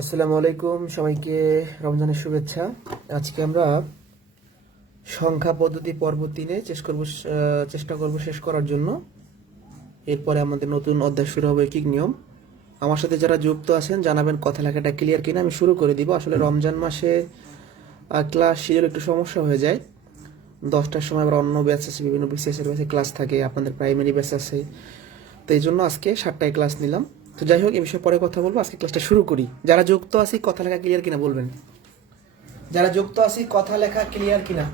আসসালামু আলাইকুম, সবাইকে রমজানের শুভেচ্ছা। আজকে আমরা সংখ্যা পদ্ধতি পর্ব 3-এ চেষ্টা করব শেষ করার জন্য। এরপরে আমাদের নতুন অধ্যায় শুরু হবে কিক নিয়ম। আমার সাথে যারা যুক্ত আছেন জানাবেন কথা লেখাটা ক্লিয়ার কিনা। আমি শুরু করে দিব। আসলে রমজান মাসে ক্লাস শিডিউল একটু সমস্যা হয়ে যায়। 10টার সময় আবার অন্য ব্যাচ আছে, বিভিন্ন বিসিএসের ব্যাচে ক্লাস থাকে, আপনাদের প্রাইমারি ব্যাচ আছে। তো এই জন্য আজকে 7টায় ক্লাস নিলাম। তো যাই হোক, এই বিষয়ে পরে কথা বলবো। আজকে ক্লাসটা শুরু করি। যারা যুক্ত আছি কথা লেখা ক্লিয়ার কিনা বলবেন। যারা যুক্ত আছি কথা লেখা ক্লিয়ার কিনা।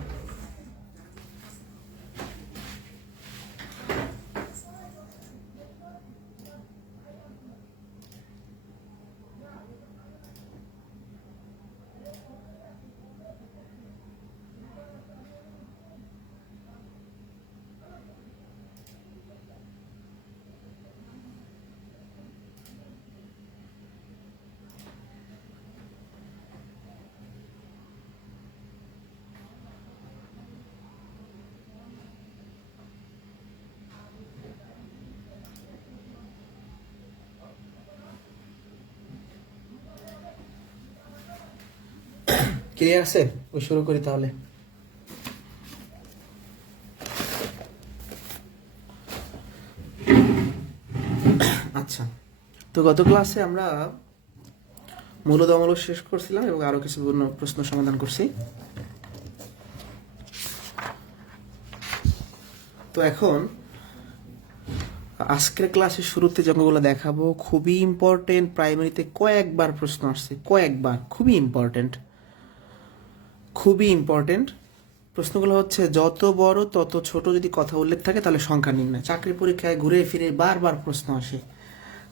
ক্লিয়ার আছে? ওই শুরু করি তাহলে। আচ্ছা, তো গত ক্লাসে আমরা মূলদ অমূলক শেষ করছিলাম এবং আরো কিছু প্রশ্ন সমাধান করছি। তো এখন আজকের ক্লাসের শুরুতে যেগুলো দেখাবো খুবই ইম্পর্টেন্ট। প্রাইমারিতে কয়েকবার প্রশ্ন আসছে, কয়েকবার, খুবই ইম্পর্টেন্ট, খুবই ইম্পর্টেন্ট। প্রশ্নগুলো হচ্ছে যত বড় তত ছোট যদি কথা উল্লেখ থাকে তাহলে সংখ্যা নির্ণয়। চাকরি পরীক্ষায় ঘুরে ফিরে বারবার প্রশ্ন আসে।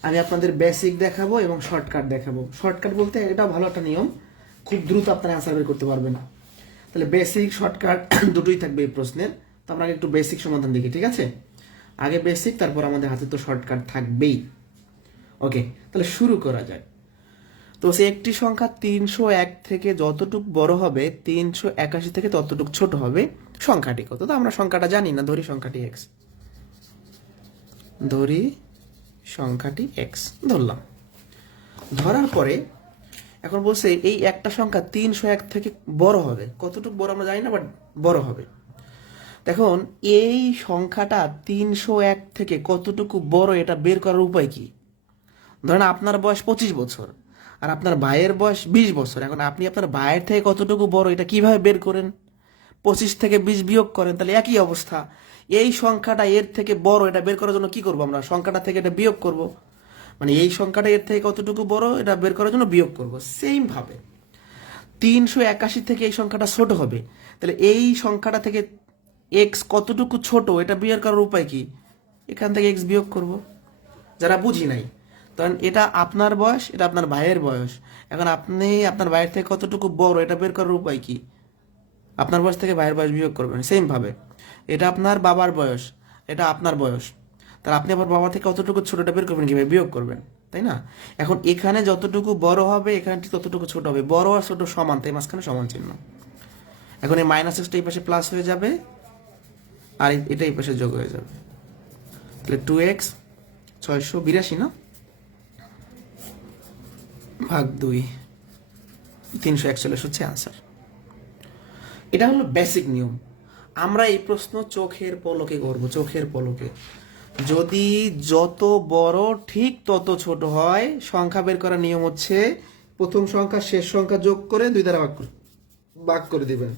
আমি আপনাদের বেসিক দেখাবো এবং শর্টকাট দেখাবো। শর্টকাট বলতে এটা ভালো একটা নিয়ম, খুব দ্রুত আপনারা অ্যান্সার বের করতে পারবেন। তাহলে বেসিক শর্টকাট দুটোই থাকবে এই প্রশ্নের। তো আমরা একটু বেসিক সমাধান দেখি, ঠিক আছে? আগে বেসিক, তারপর আমাদের হাতে তো শর্টকাট থাকবেই। ওকে, তাহলে শুরু করা যায়। তো সে একটি সংখ্যা 301 থেকে যতটুক বড় হবে 381 থেকে ততটুক ছোট হবে, সংখ্যাটি কত? তো আমরা সংখ্যাটা জানি না, ধরি সংখ্যাটি এক্স, ধরি সংখ্যাটি এক্স ধরলাম। ধরার পরে এখন বলছে এই একটা সংখ্যা 301 থেকে বড় হবে, কতটুকু বড় আমরা জানি না, বাট বড় হবে। দেখুন এই সংখ্যাটা 301 থেকে কতটুকু বড় এটা বের করার উপায় কি? ধরেন আপনার বয়স 25 বছর আর আপনার ভাইয়ের বয়স 20 বছর। এখন আপনি আপনার ভাইয়ের থেকে কতটুকু বড় এটা কিভাবে বের করেন? 25 থেকে 20 বিয়োগ করেন, তাহলে একই অবস্থা। এই সংখ্যাটা এর থেকে বড় এটা বের করার জন্য কি করব আমরা? সংখ্যাটা থেকে এটা বিয়োগ করব। মানে এই সংখ্যাটা এর থেকে কতটুকু বড় এটা বের করার জন্য বিয়োগ করব। সেম ভাবে 381 থেকে এই সংখ্যাটা ছোট হবে, তাহলে এই সংখ্যাটা থেকে এক্স কতটুকু ছোট এটা বের করার উপায় কি? এখান থেকে এক্স বিয়োগ করব। যারা বুঝি নাই, তখন এটা আপনার বয়স, এটা আপনার ভাইয়ের বয়স। এখন আপনি আপনার ভাইয়ের থেকে কতটুকু বড় এটা বের করার উপায় কি? আপনার বয়স থেকে ভাইয়ের বয়স বিয়োগ করবেন। সেম ভাবে এটা আপনার বাবার বয়স, এটা আপনার বয়স, তাহলে আপনি আবার বাবা থেকে কতটুকু ছোট এটা বের করবেন কিভাবে? বিয়োগ করবেন, তাই না? এখন এখানে যতটুকু বড় হবে এখানে ঠিক ততটুকু ছোট হবে। বড় আর ছোট সমান, তাই মাঝখানে সমান চিহ্ন। এখন এই মাইনাস এক্সটা এই পাশে প্লাস হয়ে যাবে আর এটা এই পাশে যোগ হয়ে যাবে। তাহলে 2x 682 না ভাগ 2 341 হচ্ছে আনসার। এটা হলো বেসিক নিয়ম। আমরা এই প্রশ্ন চোখের পলকে করব, চোখের পলকে। যদি যত বড় ঠিক তত ছোট হয়, সংখ্যা বের করার নিয়ম হচ্ছে প্রথম সংখ্যা শেষ সংখ্যা যোগ করে 2 দ্বারা ভাগ করে দিবেন।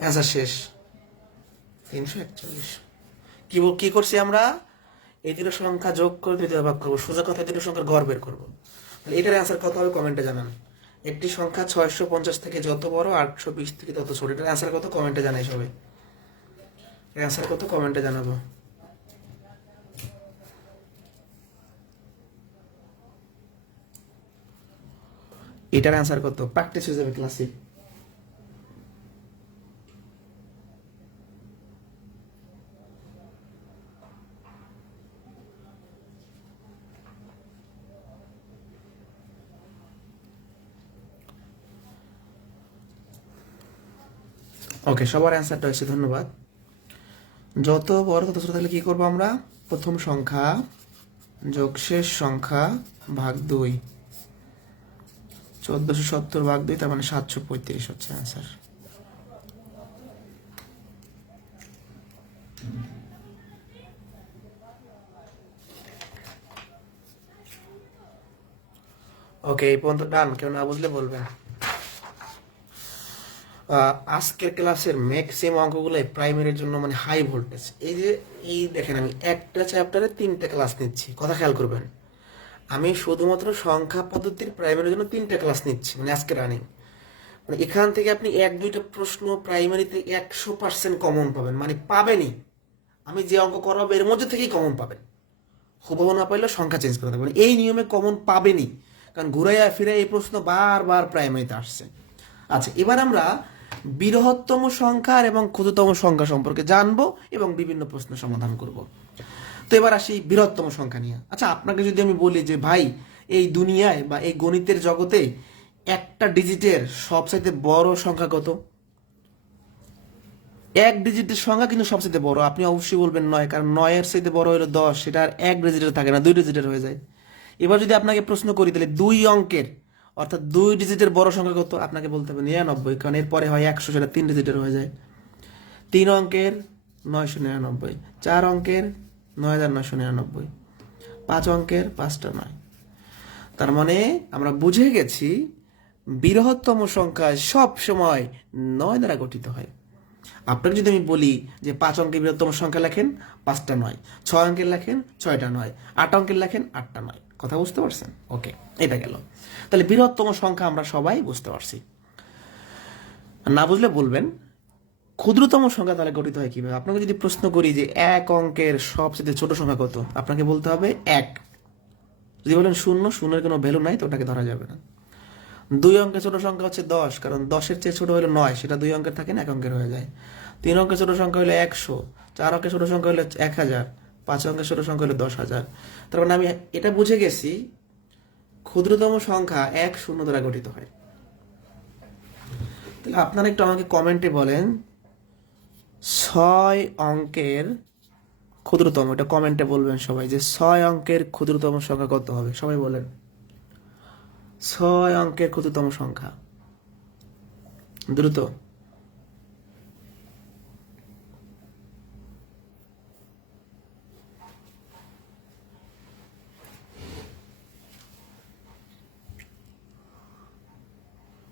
অ্যান্সার শেষ। 341। কি করছি আমরা? এই দুটো সংখ্যা যোগ করে 2 দ্বারা ভাগ করবো। সোজা কথা দুটো সংখ্যার গড় বের করবো। তাহলে এটার অ্যান্সার কত হবে কমেন্টে জানান। একটি সংখ্যা 650 থেকে যত বড় 820 থেকে তত ছোট, এটার অ্যান্সার কত কমেন্টে জানাই সবাই। অ্যান্সার কত কমেন্টে জানাবো। এটার অ্যান্সার কত প্র্যাকটিস হয়ে যাবে ক্লাসে। ওকে, সবার অ্যান্সারটা হয়েছে, ধন্যবাদ। যত বড় তত ছোট, তাহলে কি করবো আমরা? প্রথম সংখ্যা যোগশেষ সংখ্যা ভাগ 2, 1470 ভাগ 2, তার মানে 735 হচ্ছে অ্যান্সার। ওকে, এই পর্যন্ত ডান। কেউ না বুঝলে বলবেন। আজকের ক্লাসের ম্যাক্সিমাম অঙ্কগুলো প্রাইমারির জন্য মানে হাই ভোল্টেজ। এই দেখেন, আমি একটা চ্যাপ্টারে 3টে ক্লাস নিচ্ছি, কথা খেয়াল করবেন। আমি শুধুমাত্র সংখ্যা পদ্ধতির প্রাইমারির জন্য 3টে ক্লাস নিচ্ছি, মানে আজকে রানিং। মানে এখান থেকে আপনি 1-2টা প্রশ্ন প্রাইমারিতে 100% কমন পাবেন, মানে পাবেনই। আমি যে অঙ্ক করাবো এর মধ্যে থেকেই কমন পাবেন, হুবহু না পাইলেও সংখ্যা চেঞ্জ করে থাকবেন, এই নিয়মে কমন পাবেনই। কারণ ঘুরাইয়া ফিরে এই প্রশ্ন বারবার প্রাইমারিতে আসছে। আচ্ছা, এবার আমরা বৃহত্তম সংখ্যা এবং ক্ষুদ্রতম সংখ্যা সম্পর্কে জানবো এবং বিভিন্ন প্রশ্ন সমাধান করব। তো এবার আসি বৃহত্তম সংখ্যা নিয়ে। আচ্ছা, আপনাকে যদি আমি বলি যে ভাই, এই দুনিয়ায় বা এই গণিতের জগতে একটা ডিজিটের সবচাইতে বড় সংখ্যা কত? এক ডিজিটের সংখ্যা কিন্তু সবচেয়ে বড়, আপনি অবশ্যই বলবেন 9, কারণ 9-এর চাইতে বড় হলো 10, সেটা আর এক ডিজিটের থাকে না, 2 ডিজিটের হয়ে যায়। এবার যদি আপনাকে প্রশ্ন করি তাহলে 2 অঙ্কের অর্থাৎ 2 ডিজিটের বড় সংখ্যা কত? আপনাকে বলতে হবে 99, কারণ এরপরে হয় 100, সেটা 3 ডিজিটের হয়ে যায়। 3 অঙ্কের 999, 4 অঙ্কের 9999, 5 অঙ্কের 5টা 9। তার মানে আমরা বুঝে গেছি বৃহত্তম সংখ্যা সব সময় 9 দ্বারা গঠিত হয়। আপনাকে যদি আমি বলি যে 5 অঙ্কের বৃহত্তম সংখ্যা লেখেন, 5টা 9, 6 অঙ্কের লেখেন, 6টা 9, 8 অঙ্কের লেখেন, 8টা 9। কথা বুঝতে পারছেন? ওকে, এটা গেল। তাহলে বৃহত্তম সংখ্যা আমরা সবাই বুঝতে পারছি। না বুঝলে বলবেন। ক্ষুদ্রতম সংখ্যা তাহলে গঠিত হয় কিভাবে? আপনাকে যদি প্রশ্ন করি যে 1 অঙ্কের সবচেয়ে ছোট সংখ্যা কত, আপনাকে বলতে হবে 1। যদি বলেন 0, 0-এর কোনো ভ্যালু নাই, তো ওটাকে ধরা যাবে না। 2 অঙ্কের ছোট সংখ্যা হচ্ছে 10, কারণ 10-এর চেয়ে ছোট হলো 9, সেটা 2 অঙ্কের থাকে না, 1 অঙ্কের হয়ে যায়। 3 অঙ্কের ছোট সংখ্যা হলো 100, 4 অঙ্কের ছোট সংখ্যা হলো 1000, 5 অঙ্কের ছোট সংখ্যা হলো 10,000। তার মানে আমি এটা বুঝে গেছি ক্ষুদ্রতম সংখ্যা 1 0 দ্বারা গঠিত হয়। তাহলে আপনারা একটু আমাকে কমেন্টে বলেন 6 অঙ্কের ক্ষুদ্রতম, এটা কমেন্টে বলবেন সবাই যে 6 অঙ্কের ক্ষুদ্রতম সংখ্যা কত হবে। সবাই বলেন 6 অঙ্কের ক্ষুদ্রতম সংখ্যা, দ্রুত।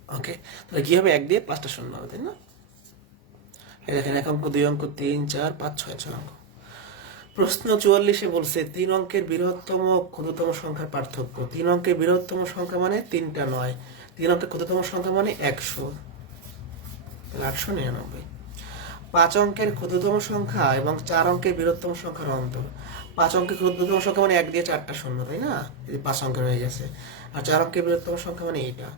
ওকে, তাহলে কি হবে? 1 দিয়ে 5টা শূন্য হবে, তাই না? এই দেখেন, 1 অঙ্ক, 2 অঙ্ক, 3, 4, 5, 6, 6 অঙ্ক। প্রশ্ন 44-এ বলছে 3 অঙ্কের বৃহত্তম ক্ষুদ্রতম সংখ্যার পার্থক্য। 3 অঙ্কের বৃহত্তম সংখ্যা মানে 3টা 9, 3 অঙ্কের ক্ষুদ্রতম সংখ্যা মানে 100, 899। 5 অঙ্কের ক্ষুদ্রতম সংখ্যা এবং 4 অঙ্কের বৃহত্তম সংখ্যার অন্তর। 5 অঙ্কের ক্ষুদ্রতম সংখ্যা মানে 1 দিয়ে 4টা শূন্য, তাই না? এই 5 অঙ্কের হয়ে গেছে। আর 4 অঙ্কের বৃহত্তম সংখ্যা মানে এটা।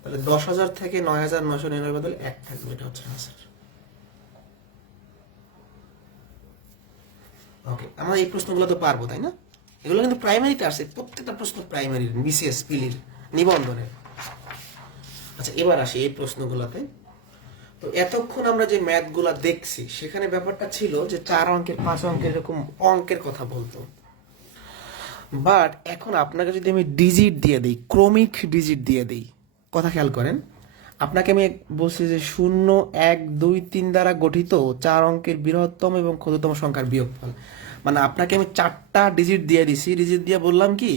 তাহলে 10,000 থেকে 9,999 বদলে 1 থাকবে, এটা হচ্ছে আনসার। ওকে, আমরা এই প্রশ্নগুলো তো পারবো, তাই না? এগুলো কিন্তু প্রাইমারিতে আসে, প্রত্যেকটা প্রশ্ন প্রাইমারির, বিসিএস, পিলির, নিবন্ধনের। আচ্ছা, এবার আসি এই প্রশ্নগুলোতে। তো এতক্ষণ আমরা যে ম্যাথগুলো দেখছি সেখানে ব্যাপারটা ছিল যে 4 অঙ্কের, 5 অঙ্কের এরকম অঙ্কের কথা বলতো। বাট এখন আপনাকে যদি আমি ডিজিট দিয়ে দিই, ক্রমিক ডিজিট দিয়ে দিই, কথা খেয়াল করেন। আপনাকে আমি বলছি যে 0, 1, 2, 3 দ্বারা গঠিত 4 অঙ্কের বৃহত্তম এবং ক্ষুদ্রতম সংখ্যার বিয়োগফল। মানে আপনাকে আমি 4টা ডিজিট দিয়ে দিছি, ডিজিট দিয়ে বললাম কি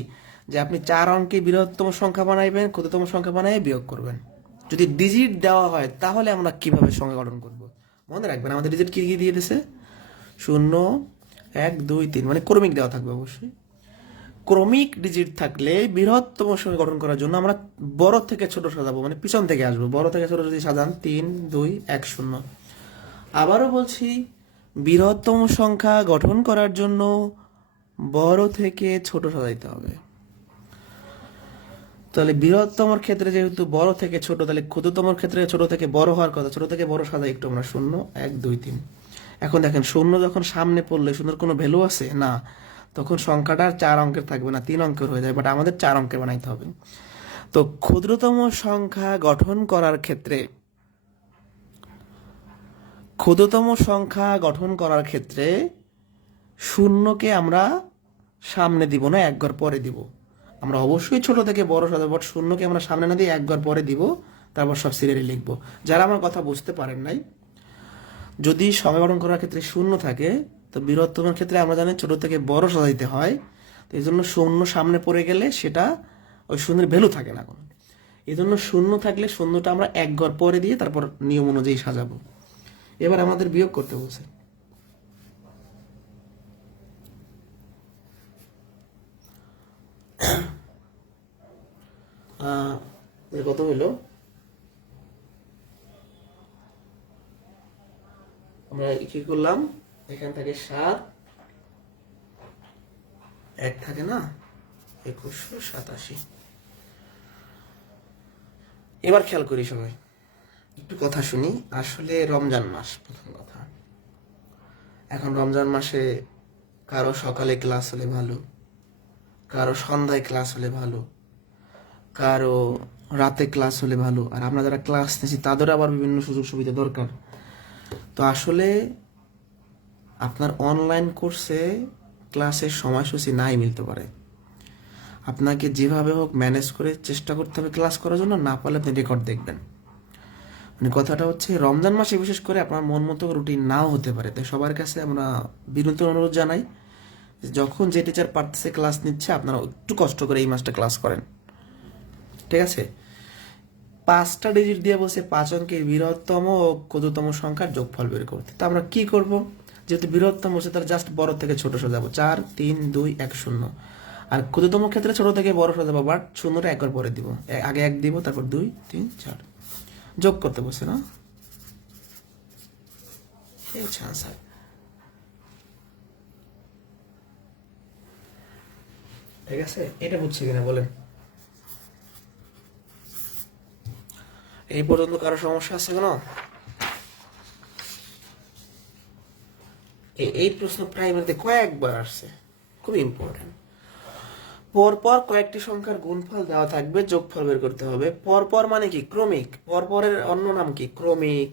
যে আপনি 4 অঙ্কের বৃহত্তম সংখ্যা বানাইবেন, ক্ষুদ্রতম সংখ্যা বানাই বিয়োগ করবেন। যদি ডিজিট দেওয়া হয় তাহলে আমরা কিভাবে সংখ্যা গঠন করব? মনে রাখবেন আমাদের ডিজিট কি কি দিয়ে দিছে? 0, 1, 2, 3, মানে ক্রমিক দেওয়া থাকবে অবশ্যই। ক্রমিক ডিজিট থাকলে বৃহত্তম সংখ্যা গঠন করার জন্য আমরা বড় থেকে ছোট সাজাবো, মানে পিছন থেকে আসবো। বড় থেকে ছোট যদি সাজান 3, 2, 1, 0। আবারও বলছি, বৃহত্তম সংখ্যা গঠন করার জন্য বড় থেকে ছোট সাজাইতে হবে। তাহলে বৃহত্তমর ক্ষেত্রে যেহেতু বড় থেকে ছোট, তাহলে ক্ষুদ্রতমর ক্ষেত্রে ছোট থেকে বড় হওয়ার কথা, ছোট থেকে বড় সাজাই একটু আমরা। 0, 1, 2, 3। এখন দেখেন 0 যখন সামনে পড়লে 0-এর কোনো ভ্যালু আছে না, তখন সংখ্যাটা 4 অঙ্কের থাকবে না, 3 অঙ্কের হয়ে যায়। বাট আমাদের 4 অঙ্কের বানাইতে হবে। তো ক্ষুদ্রতম সংখ্যা গঠন করার ক্ষেত্রে, ক্ষুদ্রতম সংখ্যা গঠন করার ক্ষেত্রে 0-কে আমরা সামনে দিব না, এক ঘর পরে দিব। আমরা অবশ্যই ছোট থেকে বড় সাজাবো, বাট শূন্যকে আমরা সামনে না দিয়ে এক ঘর পরে দিব, তারপর সব সিরিয়ালি লিখবো। যারা আমার কথা বুঝতে পারেন নাই, যদি সময় গঠন করার ক্ষেত্রে শূন্য থাকে, তো বৃহত্তমের ক্ষেত্রে আমরা জানি ছোট থেকে বড় সাজাইতে হয়। তো এই জন্য শূন্য সামনে পড়ে গেলে সেটা ওই শূন্যের ভ্যালু থাকে না কোনো। এই জন্য শূন্য থাকলে শূন্যটা আমরা এক ঘর পরে দিয়ে তারপর নিয়ম অনুযায়ী সাজাবো। এবার আমাদের বিয়োগ করতে বলছে। কত হইলো? আমরা কি করলাম, এখান থেকে 7, 1 থাকে না, 2187। এবার খেয়াল করি সবাই, একটু কথা শুনি। আসলে রমজান মাস, প্রথম কথা, এখন রমজান মাসে কারো সকালে ক্লাস হলে ভালো, কারো সন্ধ্যায় ক্লাস হলে ভালো, কারো রাতে ক্লাস হলে ভালো, আর আমরা যারা ক্লাস নিয়েছি তাদের আবার বিভিন্ন সুযোগ সুবিধা দরকার। তো আসলে আপনার অনলাইন কোর্সে ক্লাসের সময়সূচি নাই মিলতে পারে। আপনাকে যেভাবে হোক ম্যানেজ করে চেষ্টা করতে হবে ক্লাস করার জন্য, না পারলে আপনি রেকর্ড দেখবেন। মানে কথাটা হচ্ছে, রমজান মাসে বিশেষ করে আপনার মন মতো রুটিন নাও হতে পারে। তাই সবার কাছে আমরা বিনীত অনুরোধ জানাই, যখন যে টিচার পারতেছে ক্লাস নিচ্ছে, আপনারা একটু কষ্ট করে এই মাসটা ক্লাস করেন, ঠিক আছে? 5টা ডিজিট দিয়ে বসে 5 অঙ্কের বৃহত্তম ও ক্ষুদ্রতম সংখ্যার যোগফল বের করতে। তো আমরা কি করব, যেহেতু বৃহত্তম হচ্ছে তার জাস্ট বড় থেকে ছোট সাজাবো, 4 3 2 1 0। আর ক্ষুদ্রতম ক্ষেত্রে ছোট থেকে বড় সাজাবো, বাট শূন্যটা একবার পরে দিব, আগে 1 দিব, তারপর 2 3 4 যোগ করতে বসে না। এই হচ্ছে আনসার। ঠিক আছে, এটা বুঝছি কিনা বলেন? এই পর্যন্ত কারো সমস্যা আছে কেন? এই প্রশ্ন প্রাইমারিতে কয়েকবার আসছে, খুব ইম্পর্টেন্ট। পরপর কয়েকটি সংখ্যার গুণফল দেওয়া থাকবে, যোগফল বের করতে হবে। পরপর মানে কি? ক্রমিক। পরপরের অন্য নাম কি? ক্রমিক,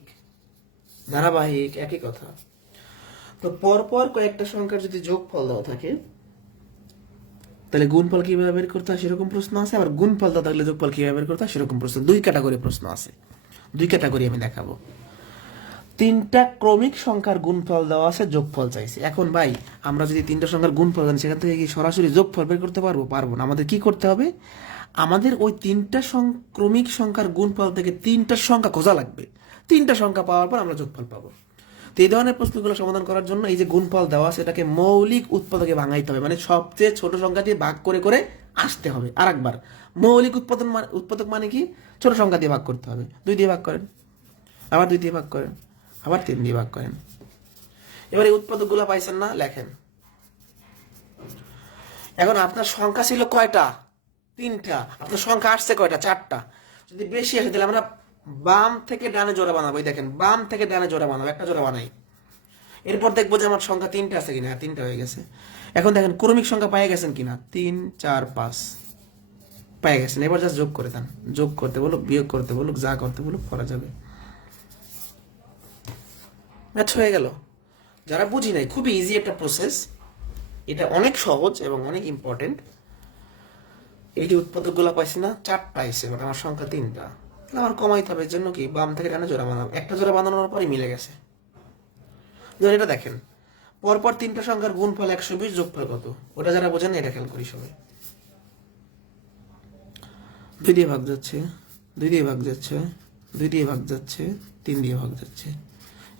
ধারাবাহিক, একই কথা। তো পরপর কয়েকটা সংখ্যার যদি যোগফল দেওয়া থাকে, তাহলে গুণফল কিভাবে বের করতে হয় সেরকম প্রশ্ন আছে, আবার গুণফল দেওয়া থাকলে যোগফল কিভাবে বের করতে হয় সেরকম প্রশ্ন। 2 ক্যাটাগরি প্রশ্ন আছে, 2 ক্যাটাগরি আমি দেখাবো। 3টা ক্রমিক সংখ্যার গুণফল দেওয়া আছে, যোগফল চাইছে। এখন ভাই, আমরা যদি 3টা সংখ্যার গুণফল জানি, সেখান থেকে কি সরাসরি যোগফল বের করতে পারবো? পারবো না। আমাদের কি করতে হবে, আমাদের ওই 3টা ক্রমিক সংখ্যার গুণফল থেকে 3টা সংখ্যা খোঁজা লাগবে। 3টা সংখ্যা পাওয়ার পর আমরা যোগফল পাবো। তো এই ধরনের প্রশ্নগুলো সমাধান করার জন্য এই যে গুণফল দেওয়া, সেটাকে মৌলিক উৎপাদকে ভাঙাইতে হবে, মানে সবচেয়ে ছোট সংখ্যা দিয়ে ভাগ করে করে আসতে হবে। আর একবার, মৌলিক উৎপাদক মানে কি? ছোট সংখ্যা দিয়ে ভাগ করতে হবে। 2 দিয়ে ভাগ করেন, আবার 2 দিয়ে ভাগ করেন, আবার 3 দিয়ে ভাগ করেন। এবার এই উৎপাদকগুলো পাইছেন না, লেখেন। এখন আপনার সংখ্যা ছিল কয়টা? 3টা। আপনার সংখ্যা আসছে কয়টা? 4টা। যদি বেশি আসে তাহলে আমরা বাম থেকে ডানে জোড়া বানাবো। দেখেন, বাম থেকে ডানে জোড়া বানাবো, একটা জোড়া বানাই। এরপর দেখবো যে আমার সংখ্যা 3টা আছে কিনা। 3টা হয়ে গেছে। এখন দেখেন ক্রমিক সংখ্যা পেয়ে গেছেন কিনা। 3 4 5 পেয়ে গেছেন। এবার জাস্ট যোগ করে দেন। যোগ করতে বলুক, বিয়োগ করতে বলুক, যা করতে বলুক করা যাবে। ম্যাচ হয়ে গেল। যারা বুঝি নাই, খুবই ইজি একটা প্রসেস, এটা অনেক সহজ এবং অনেক ইম্পর্টেন্ট। এই যে উৎপাদকগুলো পাইছি না, 4টা এসে, মানে আমার সংখ্যা 3টা। আমার কমাইতে হবে, এর জন্য কি বাম থেকে ডানে জোড়া বানাবো। একটা জোড়া বানানোর পরই মিলে গেছে। ধর এটা দেখেন, পরপর 3টা সংখ্যার গুণফল 120, যোগফল কত? ওটা যারা বোঝেন এটা খেয়াল করি সবাই। 2 দিয়ে ভাগ যাচ্ছে, 2 দিয়ে ভাগ যাচ্ছে, 2 দিয়ে ভাগ যাচ্ছে, 3 দিয়ে ভাগ যাচ্ছে।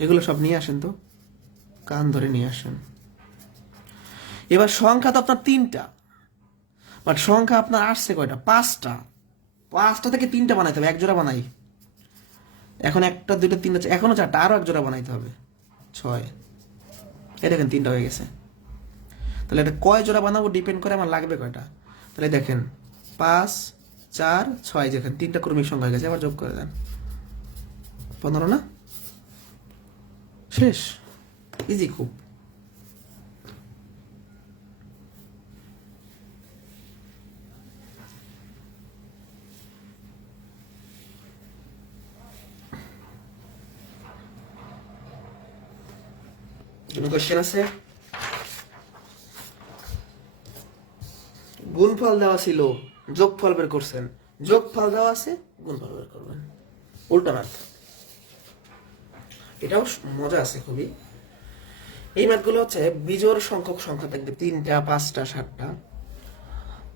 এগুলো সব নিয়ে আসেন তো, কান ধরে নিয়ে আসেন। এবার সংখ্যা তো আপনার 3টা, বাট সংখ্যা আপনার আসছে কয়টা? 5টা। 5টা থেকে 3টা বানাইতে হবে, এক জোড়া বানাই। এখন 1টা 2টা 3টা, এখনো 4টা, আরো এক জোড়া বানাইতে হবে, 6। এই দেখেন 3টা হয়ে গেছে। তাহলে এটা কয় জোড়া বানাবো ডিপেন্ড করে আমার লাগবে কয়টা। তাহলে দেখেন 5 4 6, দেখেন 3টা ক্রমিক সংখ্যা হয়ে গেছে। আবার যোগ করে দেন, 15 না? শেষ। ইজি খুব। কোনো কোয়েশ্চেন আছে? গুণফল দেওয়া ছিল, যোগফল বের করছেন, যোগফল দেওয়া আছে, গুণফল বের করবেন, উল্টা ম্যাথ। এটাও মজা আছে খুবই। এই ম্যাথগুলো হচ্ছে বিজোড় সংখ্যক সংখ্যা থাকবে 3টা 5টা 7টা,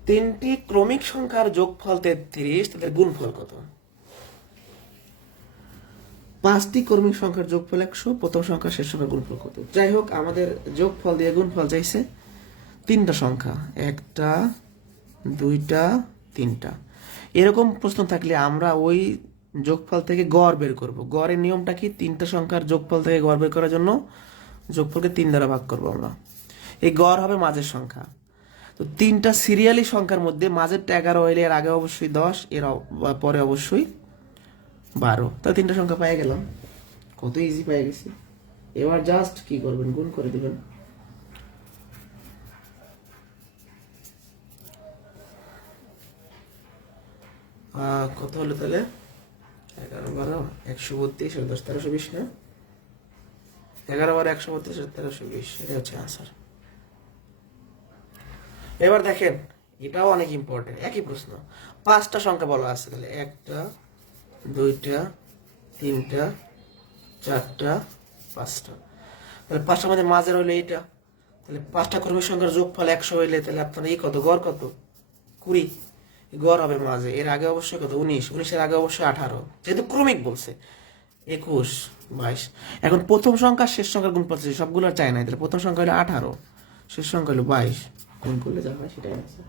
3টি ক্রমিক সংখ্যার যোগফল 33, তাদের গুণফল কত? 5টি ক্রমিক সংখ্যার যোগফল 100, প্রথম সংখ্যা শেষ সংখ্যার গুণফল কত? যাই হোক, আমাদের যোগফল দিয়ে গুণফল চাইছে 3টা সংখ্যা, 1টা 2টা 3টা। এরকম প্রশ্ন থাকলে আমরা ওই যোগফল থেকে গড় বের করব। গড়ের নিয়মটা কি? 3টা সংখ্যার যোগফল থেকে গড় বের করার জন্য যোগফলকে 3 দ্বারা ভাগ করবো আমরা। এই গড় হবে মাঝের সংখ্যা। তো 3টা সিরিয়ালি সংখ্যার মধ্যে মাঝেরটা 11 হইলে এর আগে অবশ্যই 10, এর পরে অবশ্যই 12। তাহলে 3টা সংখ্যা পেয়ে গেলাম, কত ইজি পেয়ে গেছি। এবার জাস্ট কি করবেন? গুণ করে দিবেন। কত হলো তাহলে? 11 12 132 আর 10 1320 না? 11 12 132 আর 1320, এটা হচ্ছে আনসার। এবার দেখেন, এটাও অনেক ইম্পর্টেন্ট, একই প্রশ্ন। 5টা সংখ্যা বলা আছে, তাহলে 1টা 2টা 3টা 4টা 5টা। তাহলে 5টার মধ্যে মাঝের হইলে এইটা, তাহলে 5টা ক্রমিক সংখ্যার যোগফল 100 হইলে তাহলে আপনার এই কত? গড় কত? 20। গড় হবে মাঝে, এর আগে অবশ্যই কত? 19, 19 এর আগে অবশ্যই 18, যেহেতু ক্রমিক বলছে 21 22। এখন প্রথম সংখ্যা শেষ সংখ্যার গুণফল চাই, সবগুলো আর চাই না। তাহলে প্রথম সংখ্যা হলো 18, শেষ সংখ্যা হলো 22, গুণ করলে যা হয় সেটাই আছে।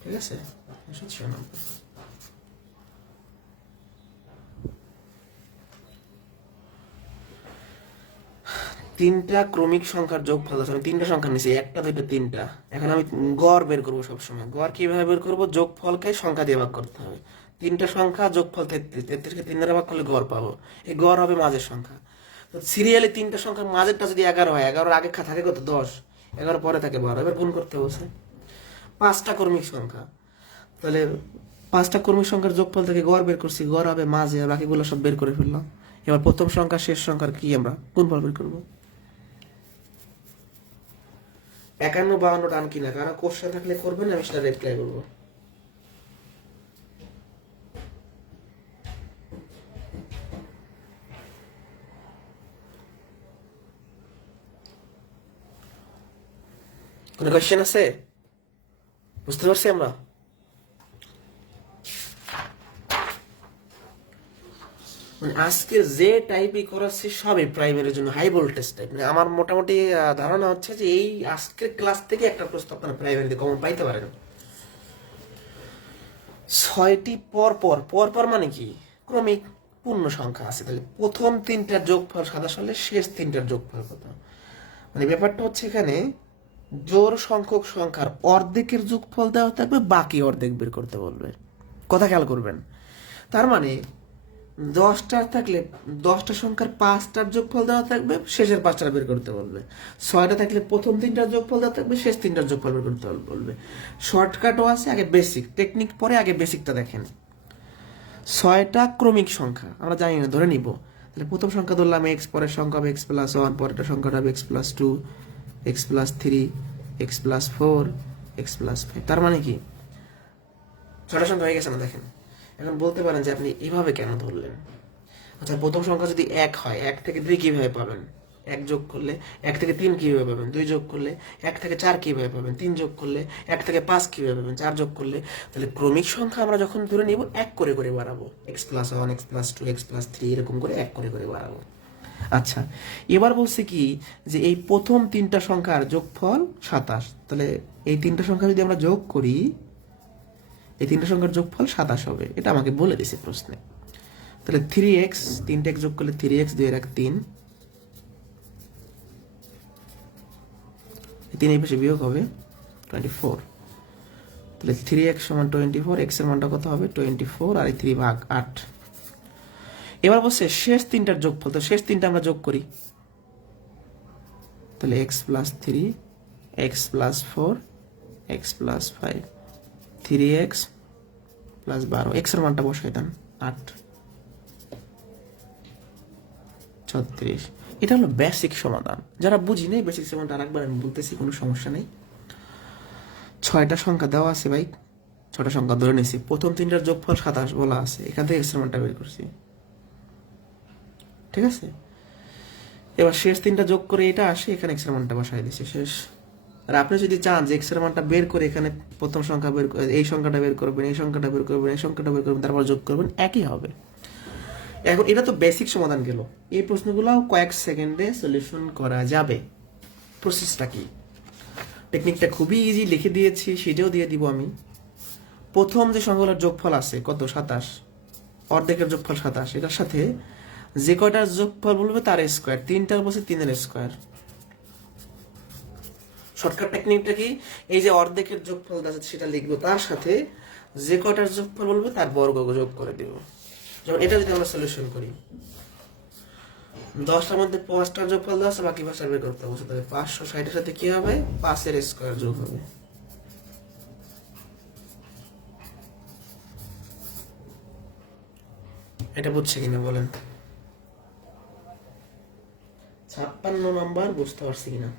ঠিক আছে, 196। 3টা ক্রমিক সংখ্যার যোগফল আছে, আমি 3টা সংখ্যা নিয়েছি, 1টা 2টা 3টা। এখন আমি গড় বের করবো সবসময়। গড় কিভাবে বের করবো? যোগফলকে সংখ্যা দিয়ে ভাগ করতে হবে। 3টা সংখ্যা যোগফল 33, 33কে 3 দ্বারা ভাগ করলে গড় পাবো। এই গড় হবে মাঝের সংখ্যা। তো সিরিয়ালি 3টা সংখ্যার মাঝেরটা যদি 11 হয়, 11 আগে থাকে কত? 10, 11 পরে থাকে 12। এবার গুণ করতে বলছে। 5টা ক্রমিক সংখ্যা, তাহলে 5টা ক্রমিক সংখ্যার যোগফল থেকে গড় বের করছি, গড় হবে মাঝে, আর বাকিগুলো সব বের করে ফেললাম। এবার প্রথম সংখ্যা শেষ সংখ্যার কি আমরা গুণফল বের করবো। 51 52 ডান কিনা? কারণ কোশ্চেন থাকলে করবেন, আমি সেটা রিপ্লাই করবো। কোনো কোশ্চেন আছে? বুঝতে পারছি আমরা? মানে আজকে যে টাইপই করাচ্ছি সবই প্রাইমারির জন্য হাই ভোল্টেজ টাইপ। মানে আমার মোটামুটি ধারণা হচ্ছে যে এই আজকের ক্লাস থেকে একটা প্রশ্ন আপনারা প্রাইমারিতে কমন পাইতে পারেন। 6টি পর মানে কি? ক্রমিক পূর্ণ সংখ্যা আছে, তাহলে প্রথম 3টার যোগফল 27 হলে শেষ 3টার যোগফল কত? মানে ব্যাপারটা হচ্ছে এখানে জোড় সংখ্যক সংখ্যার অর্ধেকের যোগফল দেওয়া থাকবে, বাকি অর্ধেক বের করতে বলবে। কথা খেয়াল করবেন। তার মানে 10টা থাকলে 10টা সংখ্যার 5টার যোগফল দেওয়া থাকবে, শেষের 5টা বের করতে বলবে। 6টা থাকলে প্রথম 3টার যোগফল দেওয়া থাকবে, শেষ 3টার যোগফল বের করতে বলবে। শর্টকাটও আছে, আগে বেসিক টেকনিক পরে আগে বেসিকটা দেখেন। 6টা ক্রমিক সংখ্যা আমরা জানি না, ধরে নিব। তাহলে প্রথম সংখ্যা ধরলাম এক্স, পরের সংখ্যা হবে x+1, পরেরটা সংখ্যাটা হবে x+2, x+3, x+4, x+5। তার মানে কি 6টা সংখ্যা হয়ে গেছে না? দেখেন, এখন বলতে পারেন যে আপনি এইভাবে কেন ধরলেন। আচ্ছা, প্রথম সংখ্যা যদি 1 হয়, 1 থেকে 2 কিভাবে পাবেন? 1 যোগ করলে 1 থেকে 3 কিভাবে পাবেন? 2 যোগ করলে 1 থেকে 4 কিভাবে পাবেন? 3 যোগ করলে 1 থেকে 5 কিভাবে পাবেন? 4 যোগ করলে। তাহলে ক্রমিক সংখ্যা আমরা যখন ধরে নিব, 1 করে করে বাড়াবো, x+1, x+2, x+3 এরকম করে 1 করে করে বাড়াবো। আচ্ছা, এবার বলছে কি যে এই প্রথম 3টা সংখ্যার যোগফল 27। তাহলে এই 3টা সংখ্যা যদি আমরা যোগ করি, এই 3টা সংখ্যার যোগফল 27 হবে, এটা আমাকে বলে দিছে প্রশ্নে। তাহলে 3x, 3টা যোগ করলে 3x, 2 এর 3, 3 এই পাশে বিয়োগ হবে 24। তাহলে 3x সমান 24, x এর মানটা কত হবে? 24, আর এই 3 ভাগ 8। এবার বলছে শেষ 3টার যোগফল, তো শেষ 3টা আমরা যোগ করি। তাহলে x+3, x+4, x+5, 3x + 12, x এর মানটা বসাই দেন 8, 36। এটা হলো বেসিক সমাধান। যারা বুঝি নেই বেসিক সমাধান আরেকবার আমি বলতেছি, কোনো সমস্যা নেই। 6টা সংখ্যা দেওয়া আছে ভাই, 6টা সংখ্যা ধরে নিয়েছি। প্রথম 3টার যোগফল 27 বলা আছে, এখান থেকে এক্সের মানটা বের করছি, ঠিক আছে। এবার শেষ 3টা যোগ করে এটা আসে, এখানে এক্সের মানটা বসাই দিচ্ছি, শেষ। আর আপনি যদি চান যে এক্সের মানটা বের করে এখানে প্রথম সংখ্যা বের করে এই সংখ্যাটা বের করবেন, এই সংখ্যাটা বের করবেন, এই সংখ্যাটা বের করবেন, তারপর যোগ করবেন, একই হবে। এখন এটা তো বেসিক সমাধান গেল। এই প্রশ্নগুলো কয়েক সেকেন্ডে সলিউশন করা যাবে। প্রসেসটা কি, টেকনিকটা খুবই ইজি, লিখে দিয়েছি, সেটাও দিয়ে দিব আমি। প্রথম যে সংখ্যাগুলোর যোগফল আছে কত, 27, অর্ধেকের যোগফল 27, এটার সাথে যে কয়টার যোগফল বলবে তার স্কোয়ার, 3টার বসে 3-এর স্কোয়ার। শর্টকাট টেকনিকটা কি, এই যে অর্ধেকের যোগফল আছে সেটা লিখবো, তার সাথে যে কয়টার যোগফল বলবে তার বর্গ যোগ করে দেব। যেমন এটা যদি আমরা সলিউশন করি, 10টার মধ্যে 5টার যোগফল 10, বাকি 5টা বের করতে হবে, তাহলে 560-এর সাথে কি হবে, 5-এর স্কোয়ার যোগ হবে। এটা বুঝছে কিনা বলেন? 56 নাম্বার বুঝতে পারছি কিনা?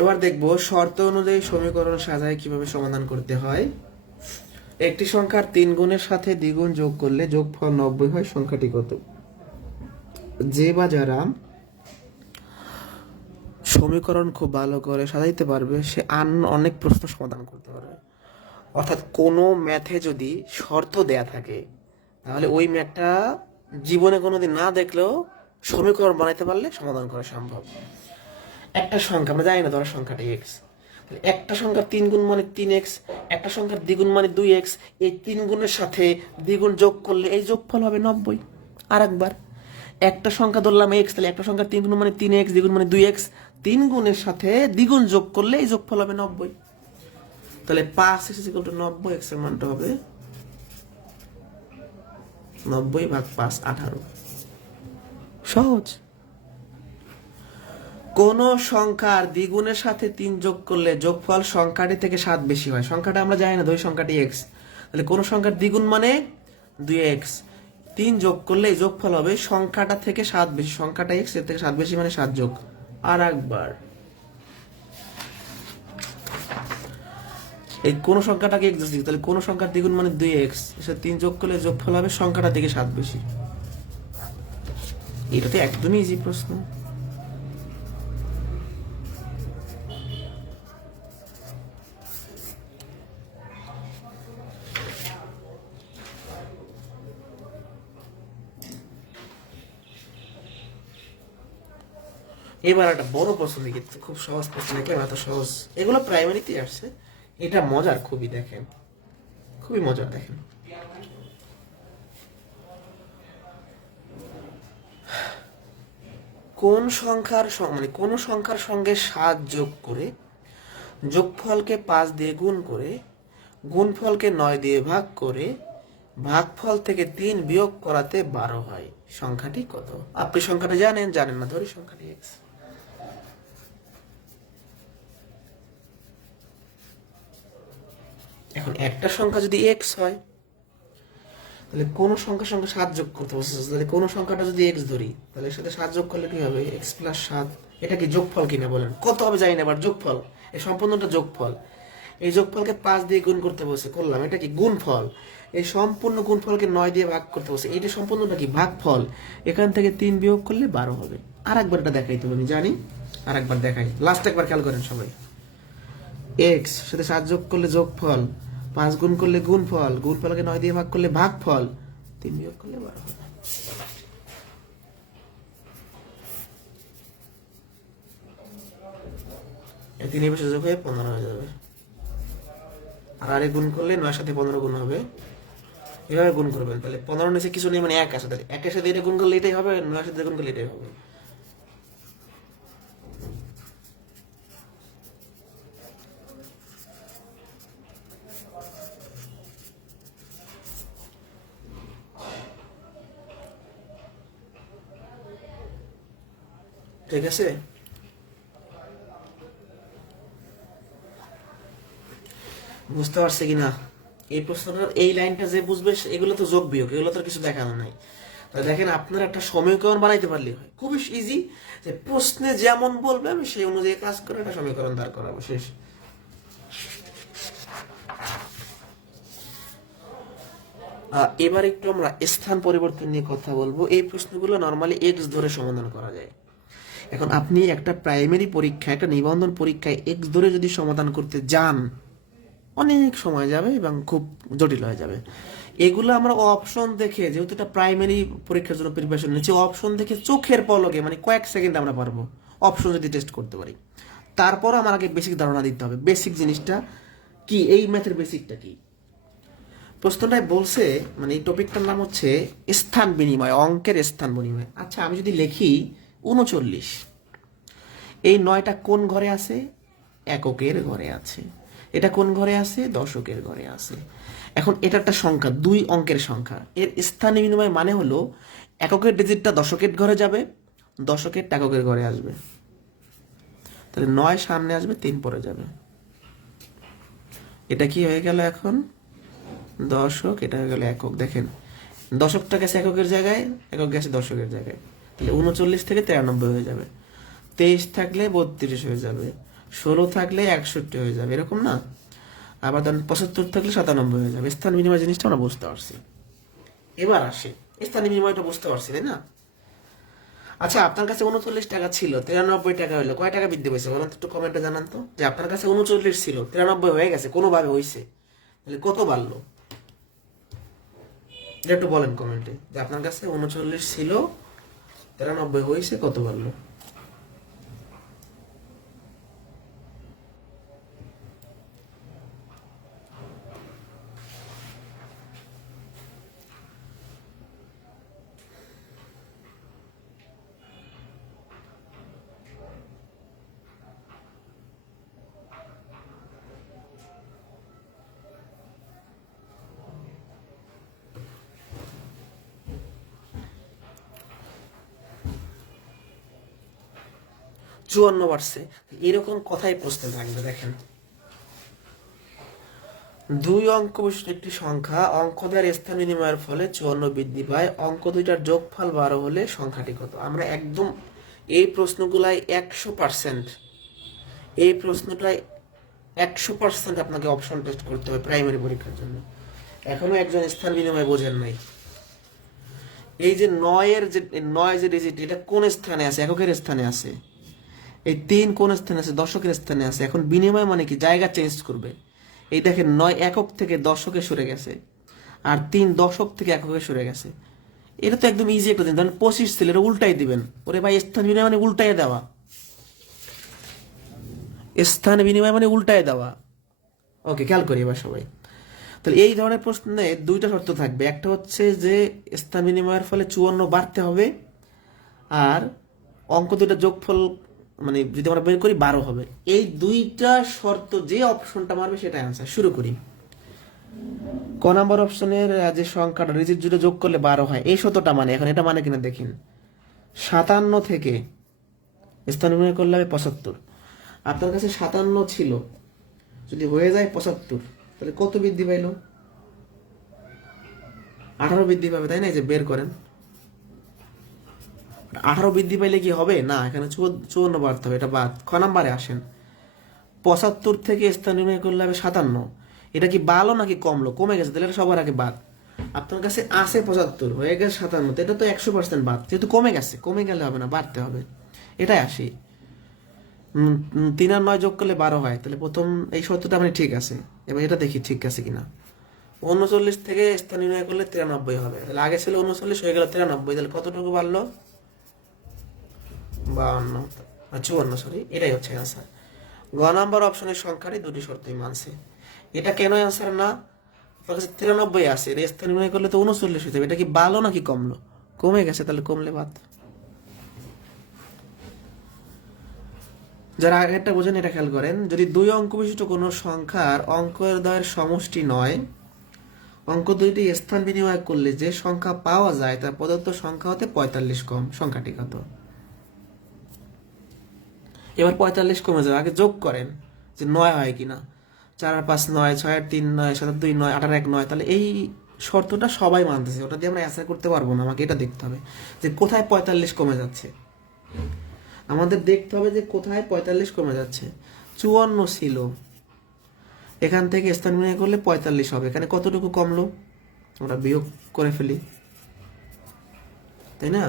এবার দেখবো শর্ত অনুযায়ী সমীকরণ সাজায় কিভাবে সমাধান করতে হয়। একটি সংখ্যার 3 গুণের সাথে দ্বিগুণ যোগ করলে যোগফল 90 হয়, সংখ্যাটি কত? যে বা যারা সমীকরণ খুব ভালো করে সাজাইতে পারবে সে অনেক প্রশ্ন সমাধান করতে পারবে। অর্থাৎ কোনো ম্যাথে যদি শর্ত দেয়া থাকে তাহলে ওই ম্যাথটা জীবনে কোনোদিন না দেখলেও সমীকরণ বানাইতে পারলে সমাধান করা সম্ভব। একটা সংখ্যা আমরা জানি না, ধরো সংখ্যাটা এক্স, একটা সংখ্যার 3 গুণ মানে 3x, একটা সংখ্যার দ্বিগুণ মানে 2x, এই 3 গুণের সাথে দ্বিগুণ যোগ করলে এই যোগফল হবে 90। আর একবার একটা সংখ্যা ধরলাম x, তাহলে একটা সংখ্যার 3 গুণ মানে 3x, দ্বিগুণ মানে 2x, 3 গুণের সাথে দ্বিগুণ যোগ করলে এই যোগফল হবে 90। তাহলে 5x = 90, x এর মানটা হবে 90 ভাগ 5, 18। সহজ। কোন সংখ্যার দ্বিগুণের সাথে 3 যোগ করলে যোগফল সংখ্যাটি থেকে 7 বেশি হয়। সংখ্যাটা আমরা জানি না, ওই সংখ্যাটি x, তাহলে কোন সংখ্যার দ্বিগুণ মানে 2x, 3 যোগ করলে এই যোগফল হবে সংখ্যাটা থেকে 7 বেশি, সংখ্যাটা x এর থেকে 7 বেশি মানে 7 যোগ। আর একবার এই কোন সংখ্যাটাকে x দিচ্ছি, তাহলে কোন সংখ্যার দ্বিগুণ মানে 2x, এসে 3 যোগ করলে যোগফল হবে সংখ্যাটা থেকে 7 বেশি। এটা তো একদমই ইজি প্রশ্ন। এবার একটা বড় প্রশ্ন দেখি, খুব সহজ প্রশ্ন দেখলাম, এত সহজ, এগুলো প্রাইমারিতে আসছে। এটা মজার খুবই, দেখেন খুবই মজার। দেখেন কোন সংখ্যার মানে কোন সংখ্যার সঙ্গে 7 যোগ করে যোগফলকে 5 দিয়ে গুণ করে গুণফলকে 9 দিয়ে ভাগ করে ভাগফল থেকে 3 বিয়োগ করাতে 12 হয়, সংখ্যাটি কত? আপনি সংখ্যাটা জানেন, জানেন না, ধরি সংখ্যাটি x। এখন একটা সংখ্যা যদি x হয় তাহলে কোন সংখ্যার সঙ্গে 7 যোগ করতে বলছে, তাহলে কোন সংখ্যাটা যদি x ধরি তাহলে এর সাথে 7 যোগ করলে কি হবে, x + 7। এটা কি যোগফল কিনা বলেন? কত হবে জানি না, এবার যোগফল, এই সম্পূর্ণটা যোগফল। এই যোগফলকে 5 দিয়ে গুণ করতে বলছে, করলাম। এটা কি গুণফল, এই সম্পূর্ণ গুণফলকে 9 দিয়ে ভাগ করতে বলছে, এইটা সম্পূর্ণটা কি ভাগফল। এখান থেকে 3 বিয়োগ করলে 12 হবে। আর একবার এটা দেখাই, তো আমি জানি, আর একবার দেখাই, লাস্ট একবার খেয়াল করেন সবাই। x সাথে 7 যোগ করলে যোগফল, 5 গুণ করলে গুণফল, গুণফলকে 9 দিয়ে ভাগ করলে ভাগফল, 3 বিয়োগ করলে 12 হবে। এই 3 এর পাশে যোগ হয়ে 15 হয়ে যাবে। আর গুণ করলে 9 সাথে 15 গুণ হবে, এভাবে গুণ করবেন। তাহলে 15 নিচে কিছু নেই মানে 1 আছে, তাহলে 1 এর সাথে এটা গুণ করলে এটাই হবে, 9 এর সাথে গুণ করলে এটাই হবে। ঠিক আছে, বুঝতে পারছে কিনা? এই প্রশ্নটা, এই লাইনটা যে বুঝবে এগুলো তো যোগ বিয়োগ, এগুলো তো কিছু দেখানো নাই। তাহলে দেখেন, আপনার একটা সমীকরণ বানাইতে পারলেই হয়, খুবই ইজি। যে প্রশ্নে যেমন বলবে আমি সেই অনুযায়ী কাজ করে একটা সমীকরণ দাঁড় করাবো, শেষ। এবার একটু আমরা স্থান পরিবর্তন নিয়ে কথা বলবো। এই প্রশ্নগুলো নর্মালি এক্স ধরে সমাধান করা যায়। এখন আপনি একটা প্রাইমারি পরীক্ষায়, একটা নিবন্ধন পরীক্ষায় এক্স ধরে যদি সমাধান করতে যান, অনেক সময় যাবে এবং খুব জটিল হয়ে যাবে। এগুলো আমরা অপশন দেখে, যেহেতু এটা প্রাইমারি পরীক্ষার জন্য প্রিপারেশন নিচ্ছি, অপশন দেখে চোখের পলকে মানে কয়েক সেকেন্ড আমরা পারবো অপশন যদি টেস্ট করতে পারি। তারপর আমার আগে বেসিক ধারণা দিতে হবে, বেসিক জিনিসটা কি, এই ম্যাথের বেসিকটা কি। প্রশ্নটায় বলছে, মানে এই টপিকটার নাম হচ্ছে স্থান বিনিময়, অঙ্কের স্থান বিনিময়। আচ্ছা, আমি যদি লিখি 39, এই 9টা কোন ঘরে আছে? এককের ঘরে আছে। এটা কোন ঘরে আছে? দশকের ঘরে আছে। এখন এটা একটা সংখ্যা, 2 অঙ্কের সংখ্যা, এর স্থান বিনিময় মানে হলো এককের ডিজিটটা দশকের ঘরে যাবে, দশকের এককের ঘরে আসবে। তাহলে 9 সামনে আসবে, 3 পরে যাবে। এটা কি হয়ে গেল এখন? দশক। এটা হয়ে গেল একক। দেখেন, দশকটা গেছে এককের জায়গায়, একক গেছে দশকের জায়গায়। তাহলে 39 থেকে 93 হয়ে যাবে। 23 থাকলে 32 হয়ে যাবে। 16 থাকলে 61 হয়ে যাবে, এরকম না? আবার ধরেন 75 থাকলে 97 হয়ে যাবে। স্থান বিনিময় জিনিসটা আমরা বুঝতে পারছি। এবার আসে, স্থান বিনিময়টা বুঝতে পারছি, তাই না? আচ্ছা, আপনার কাছে 39 টাকা ছিল, 93 টাকা হলো, কয় টাকা বৃদ্ধি পেয়েছে বলেন তো, একটু কমেন্টে জানান তো। যে আপনার কাছে 39 ছিল, 93 হয়ে গেছে, কোনোভাবে হয়েছে, তাহলে কত বাড়লো? এটা একটু বলেন কমেন্টে, যে আপনার কাছে 39 ছিল, 93 হয়েছে, কত বাড়লো? চুয়ান্ন বাড়ছে। এরকম কথাই প্রশ্নে থাকবে। দেখেন, 2 অঙ্ক বিশিষ্ট একটি সংখ্যা, অঙ্ক দ্বয়ের স্থান বিনিময়ের ফলে 54 বৃদ্ধি পায়, অঙ্ক দুইটার যোগফল 12 হলে সংখ্যাটি কত? আমরা একদম এই প্রশ্নগুলাই 100%, এই প্রশ্নটাই 100% আপনাকে অপশন টেস্ট করতে হবে প্রাইমারি পরীক্ষার জন্য। এখনো একজন স্থান বিনিময় বোঝেন নাই। এই যে 9 যে ডিজিট, এটা কোন স্থানে আছে? এককের স্থানে আছে। এই 3 কোন স্থানে আছে? দশকের স্থানে আছে। এখন বিনিময় মানে কি? জায়গা চেঞ্জ করবে। এই দেখেন, 9 একক থেকে দশকে সরে গেছে, আর 3 দশক থেকে এককে সরে গেছে। এটা তো একদম ইজি একটা জিনিস। ধরেন 25 ছিল, এটা উল্টাই দিবেন। ওরে ভাই, স্থান বিনিময় মানে উল্টাই দেওয়া, স্থান বিনিময় মানে উল্টায় দেওয়া। ওকে, খেয়াল করি এবার সবাই। তাহলে এই ধরনের প্রশ্নে 2টা শর্ত থাকবে। একটা হচ্ছে যে স্থান বিনিময়ের ফলে 54 বাড়তে হবে, আর অঙ্ক দুইটা যোগফল মানে যদি আমরা বের করি 12 হবে। এই 2টা শর্ত যে অপশনটা মারবে সেটা অ্যান্সার। শুরু করি। ক নাম্বার অপশনের যে সংখ্যাটা ডিজিট জুড়ে যোগ করলে 12 হয়, এই শর্তটা মানে, এখন এটা মানে কিনা দেখিন। 57 থেকে স্থান বিনিময় করলে হবে 75। আপনার কাছে 57 ছিল, যদি হয়ে যায় 75, তাহলে কত বৃদ্ধি পাইল? 18 বৃদ্ধি পাবে, তাই না? এই যে বের করেন, 18 বৃদ্ধি পাইলে কি হবে? না, এখানে 54 বাড়তে হবে, এটা বাদ। খ নাম্বারে আসেন। 75 থেকে স্থান নির্ণয় করলে হবে 57। এটা কি বাড়লো নাকি কমলো? কমে গেছে, তাহলে এটা সবার আগে বাদ। আপনার কাছে আছে 75, হয়ে গেছে 57, এটা তো 100% বাদ, যেহেতু কমে গেছে। কমে গেলে হবে না, বাড়তে হবে। এটাই আসি। 3 আর 9 যোগ করলে 12 হয়, তাহলে প্রথম এই শর্তটা মানে ঠিক আছে। এবার এটা দেখি ঠিক আছে কিনা। 39 থেকে স্থান নির্ণয় করলে 93 হবে, তাহলে আগে ছিল 39, হয়ে গেল 93, তাহলে কতটুকু বাড়লো? 52, 54, সরি, এটাই হচ্ছে অ্যান্সার। গ নাম্বার অপশনের সংখ্যারই 2টি শর্তই মানছে। এটা কেন অ্যান্সার না? আপনার কাছে 93 আছে, এর স্থান নির্ণয় করলে তো 39 হতে হবে। এটা কি বাড়লো নাকি কমলো? কমে গেছে, তাহলে কমলে বাদ। যারা আগেরটা বোঝেন এটা খেয়াল করেন। যদি 2 অঙ্ক বিশিষ্ট কোনো সংখ্যার অঙ্কের দ্বয়ের সমষ্টি নয়, অঙ্ক দুইটি স্থান বিনিময় করলে যে সংখ্যা পাওয়া যায় তা প্রদত্ত সংখ্যা হতে 45 কম, সংখ্যাটি কত? এবার 45 কমে যাবে, আগে যোগ করেন যে 9 হয় কিনা। 4 আর 5 9, 6 আর 3 9, 7 আর 2 9, 8 আর 1 9। তাহলে এই শর্তটা সবাই মানতেছে, ওটা দিয়ে আমরা অ্যান্সার করতে পারবো না। আমাকে এটা দেখতে হবে যে কোথায় 45 কমে যাচ্ছে। আমাদের দেখতে হবে যে কোথায় 45 কমে যাচ্ছে। 54 ছিল, এখান থেকে স্থান বিনিময় করলে 45 হবে। এখানে কতটুকু কমলো আমরা বিয়োগ করে ফেলি, তাই না?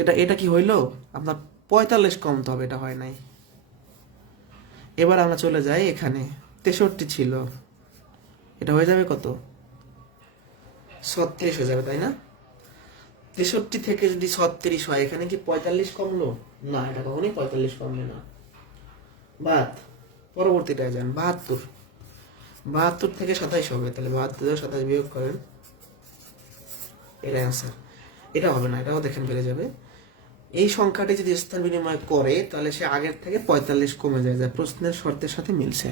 এটা এটা কি হইলো আপনার 45 কমতে হবে, এটা হয় নাই। এবার আমরা চলে যাই এখানে 63 ছিল, এটা হয়ে যাবে কত? 36 হয়ে যাবে, তাই না? 63 থেকে যদি 36 হয়, এখানে কি 45 কমলো? না, এটা কখনোই 45 কমবে না। বাদ, পরবর্তীটায় যান। 72, 72 থেকে 27 হবে, তাহলে 72 থেকে 27 বিয়োগ করেন, এটা অ্যান্সার। এটা হবে না, এটাও দেখেন বেড়ে যাবে। এই সংখ্যাটি যদি স্থান বিনিময় করে তাহলে সে আগের থেকে 45 কমে যায়, যা প্রশ্নের শর্তের সাথে মিলছে।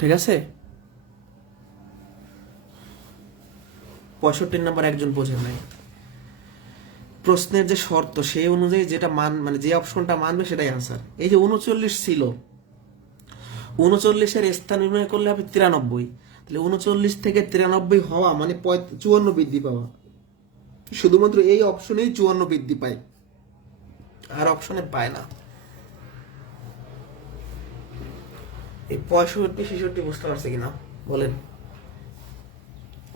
ঠিক আছে? 65 নম্বর একজন বোঝে নাই। প্রশ্নের যে শর্ত সেই অনুযায়ী যেটা মানে যে অপশনটা মানবে সেটাই আনসার। এই যে 39 ছিল, 39-এর স্থান বিনিময় করলে হবে 93। তাহলে 39 থেকে 93 হওয়া মানে 54 বৃদ্ধি পাওয়া। শুধুমাত্র এই অপশনেই 54 বৃদ্ধি পায়, আর অপশনে পায় না। এই 65-66 বুঝতে পারছে কিনা বলেন?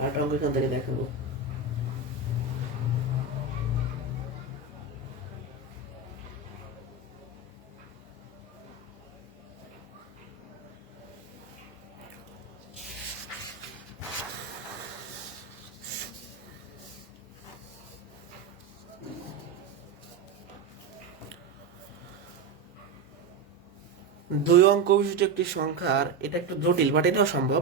আর অঙ্ক এখান থেকে দেখাবো। দুই অঙ্ক বিশিষ্ট একটি সংখ্যার, এটা একটু জটিল বাট এটাও সম্ভব।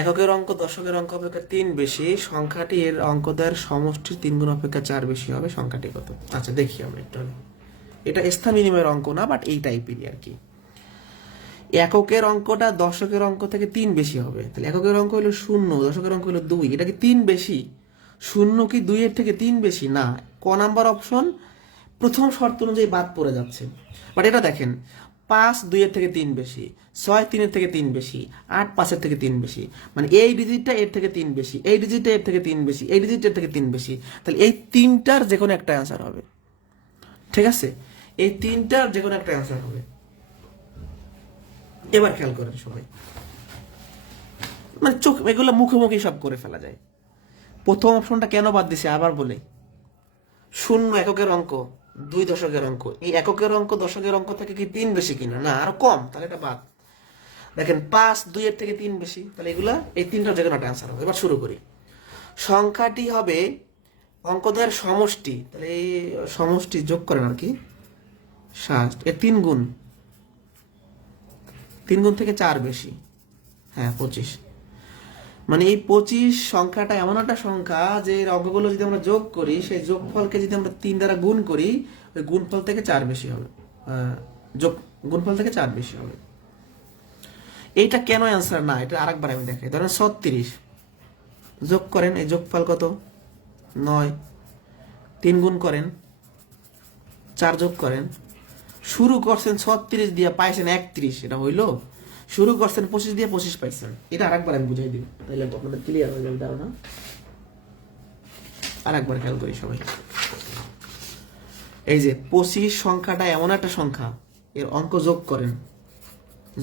এককের অঙ্ক দশকের অঙ্ক অপেক্ষা 3 বেশি, সংখ্যাটি এর অঙ্কদ্বয়ের সমষ্টির 3 গুণ অপেক্ষা 4 বেশি হবে, সংখ্যাটি কত? আচ্ছা দেখি আমরা একটু। এটা স্থান বিনিময়ের অঙ্ক না, বাট এই টাইপেরই আর কি। এককের অঙ্কটা দশকের অঙ্ক থেকে 3 বেশি হবে, তাহলে এককের অঙ্ক হলো 0, দশকের অঙ্ক হলো 2। এটা কি 3 বেশি? 0 কি 2 এর থেকে 3 বেশি? না। ক নাম্বার অপশন প্রথম শর্ত অনুযায়ী বাদ পড়ে যাচ্ছে। বাট এটা দেখেন, 5 2 এর থেকে 3 বেশি, 6 3 এর থেকে 3 বেশি, 8 5 এর থেকে 3 বেশি, মানে এই ডিজিটটা এর থেকে 3 বেশি, এই ডিজিটটা এর থেকে 3 বেশি, এই ডিজিটের থেকে 3 বেশি। তাহলে এই তিনটার যে কোনো একটা অ্যান্সার হবে। ঠিক আছে? এই তিনটার যে কোনো একটা অ্যান্সার হবে। এবার খেয়াল করেন সবাই, মানে চোখ এগুলো মুখোমুখি সব করে ফেলা যায়। প্রথম অপশনটা কেন বাদ দিছে আবার বলে, 0 এককের অঙ্ক, 2 দশকের অঙ্ক। এই এককের অঙ্ক দশকের অঙ্ক থেকে কি 3 বেশি কিনা? না, আরো কম, তাহলে এটা বাদ। দেখেন 5 2 এর থেকে 3 বেশি, তাহলে এগুলা এই তিনটার যে কোনো একটা অ্যান্সার হবে। এবার শুরু করি। সংখ্যাটি হবে অঙ্কদ্বয়ের সমষ্টি, তাহলে এই সমষ্টি যোগ করেন আর কি, 7 এর 3 গুণ, 3 গুণ থেকে 4 বেশি, হ্যাঁ 25। মানে এই 25 সংখ্যাটা এমন একটা সংখ্যা যে অঙ্কগুলো যদি আমরা যোগ করি, সেই যোগফলকে যদি আমরা 3 দ্বারা গুণ করি, ওই গুণফল থেকে 4 বেশি হবে, গুণফল থেকে 4 বেশি হবে। এইটা কেন অ্যান্সার না, এটা আরেকবার আমি দেখাই। ধরেন 36 যোগ করেন, এই যোগফল কত? 9। 3 গুণ করেন, 4 যোগ করেন। শুরু করছেন 36 দিয়ে, পাইছেন 31, এটা হইলো? শুরু করছেন 25 দিয়ে, 25 পাইছেন। এটা আরেকবার আমি বুঝাই দিব, তাহলে আপনাদের ক্লিয়ার হয়ে যাবে ধারণা। আরেকবার খেয়াল করি সবাই। এই যে 25 সংখ্যাটা এমন একটা সংখ্যা, এর অঙ্ক যোগ করেন,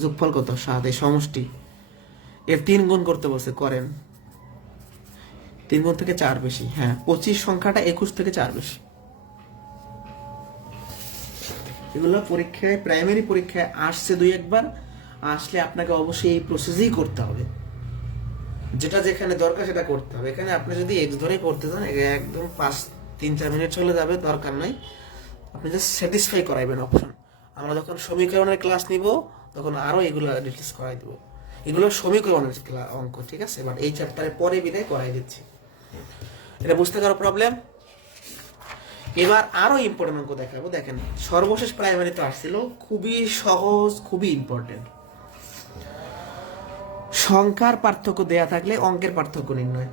যোগফল কত? 7। এই সমষ্টি এর 3 গুণ করতে বলছে, করেন। 3 গুণ থেকে 4 বেশি, হ্যাঁ 25 সংখ্যাটা 21 থেকে 4 বেশি। এগুলো পরীক্ষায়, প্রাইমারি পরীক্ষায় আসছে 2 একবার, আসলে আপনাকে অবশ্যই এই প্রসেসই করতে হবে। যেটা যেখানে দরকার সেটা করতে হবে। এখানে আপনি যদি এক্স ধরে করতে চান, একদম 3-4 মিনিট চলে যাবে, দরকার নাই। আপনি জাস্ট স্যাটিসফাই করাইবেন অপশন। আমরা যখন সমীকরণের ক্লাস নিব তখন আরো এগুলো ডিটেলস করাই দেবো। এগুলো সমীকরণের অঙ্ক, ঠিক আছে? বাট এই চ্যাপ্টারে পরে বিদায় করাই দিচ্ছি। এটা বুঝতে কারো প্রবলেম? এবার আরো ইম্পর্টেন্ট অঙ্ক দেখাবো। দেখেন সর্বশেষ প্রাইমারি তো আসছিল, খুবই সহজ, খুবই ইম্পর্টেন্ট। সংখ্যার পার্থক্য দেয়া থাকলে অঙ্কের পার্থক্য নির্ণয়।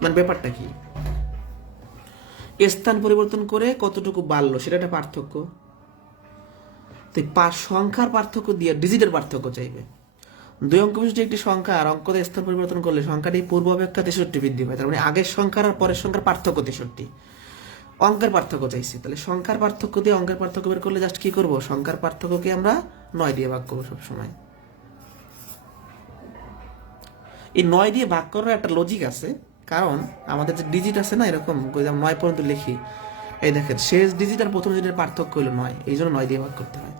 মানে ব্যাপারটা কি, স্থান পরিবর্তন করে কতটুকু বাড়লো সেটা একটা পার্থক্য। তো সংখ্যার পার্থক্য দিয়ে ডিজিটের পার্থক্য চাইবে। 2 অঙ্ক বিশিষ্ট একটি সংখ্যা আর অঙ্কতে স্থান পরিবর্তন করলে সংখ্যাটি পূর্ব অপেক্ষা 63 বৃদ্ধি পায়। তার মানে আগের সংখ্যার আর পরের সংখ্যার পার্থক্য 63। অঙ্কের পার্থক্য চাইছি, তাহলে সংখ্যার পার্থক্য দিয়ে অঙ্কের পার্থক্য বের করলে জাস্ট কি করব, সংখ্যার পার্থক্যকে আমরা 9 দিয়ে ভাগ করবো সবসময়। এই 9 দিয়ে ভাগ করার একটা লজিক আছে, কারণ আমাদের যে ডিজিট আছে না এরকম 9 পর্যন্ত লিখি, এই দেখেন শেষ ডিজিট আর প্রথম ডিজিটের পার্থক্য হলো 9, এই জন্য 9 দিয়ে ভাগ করতে হয়।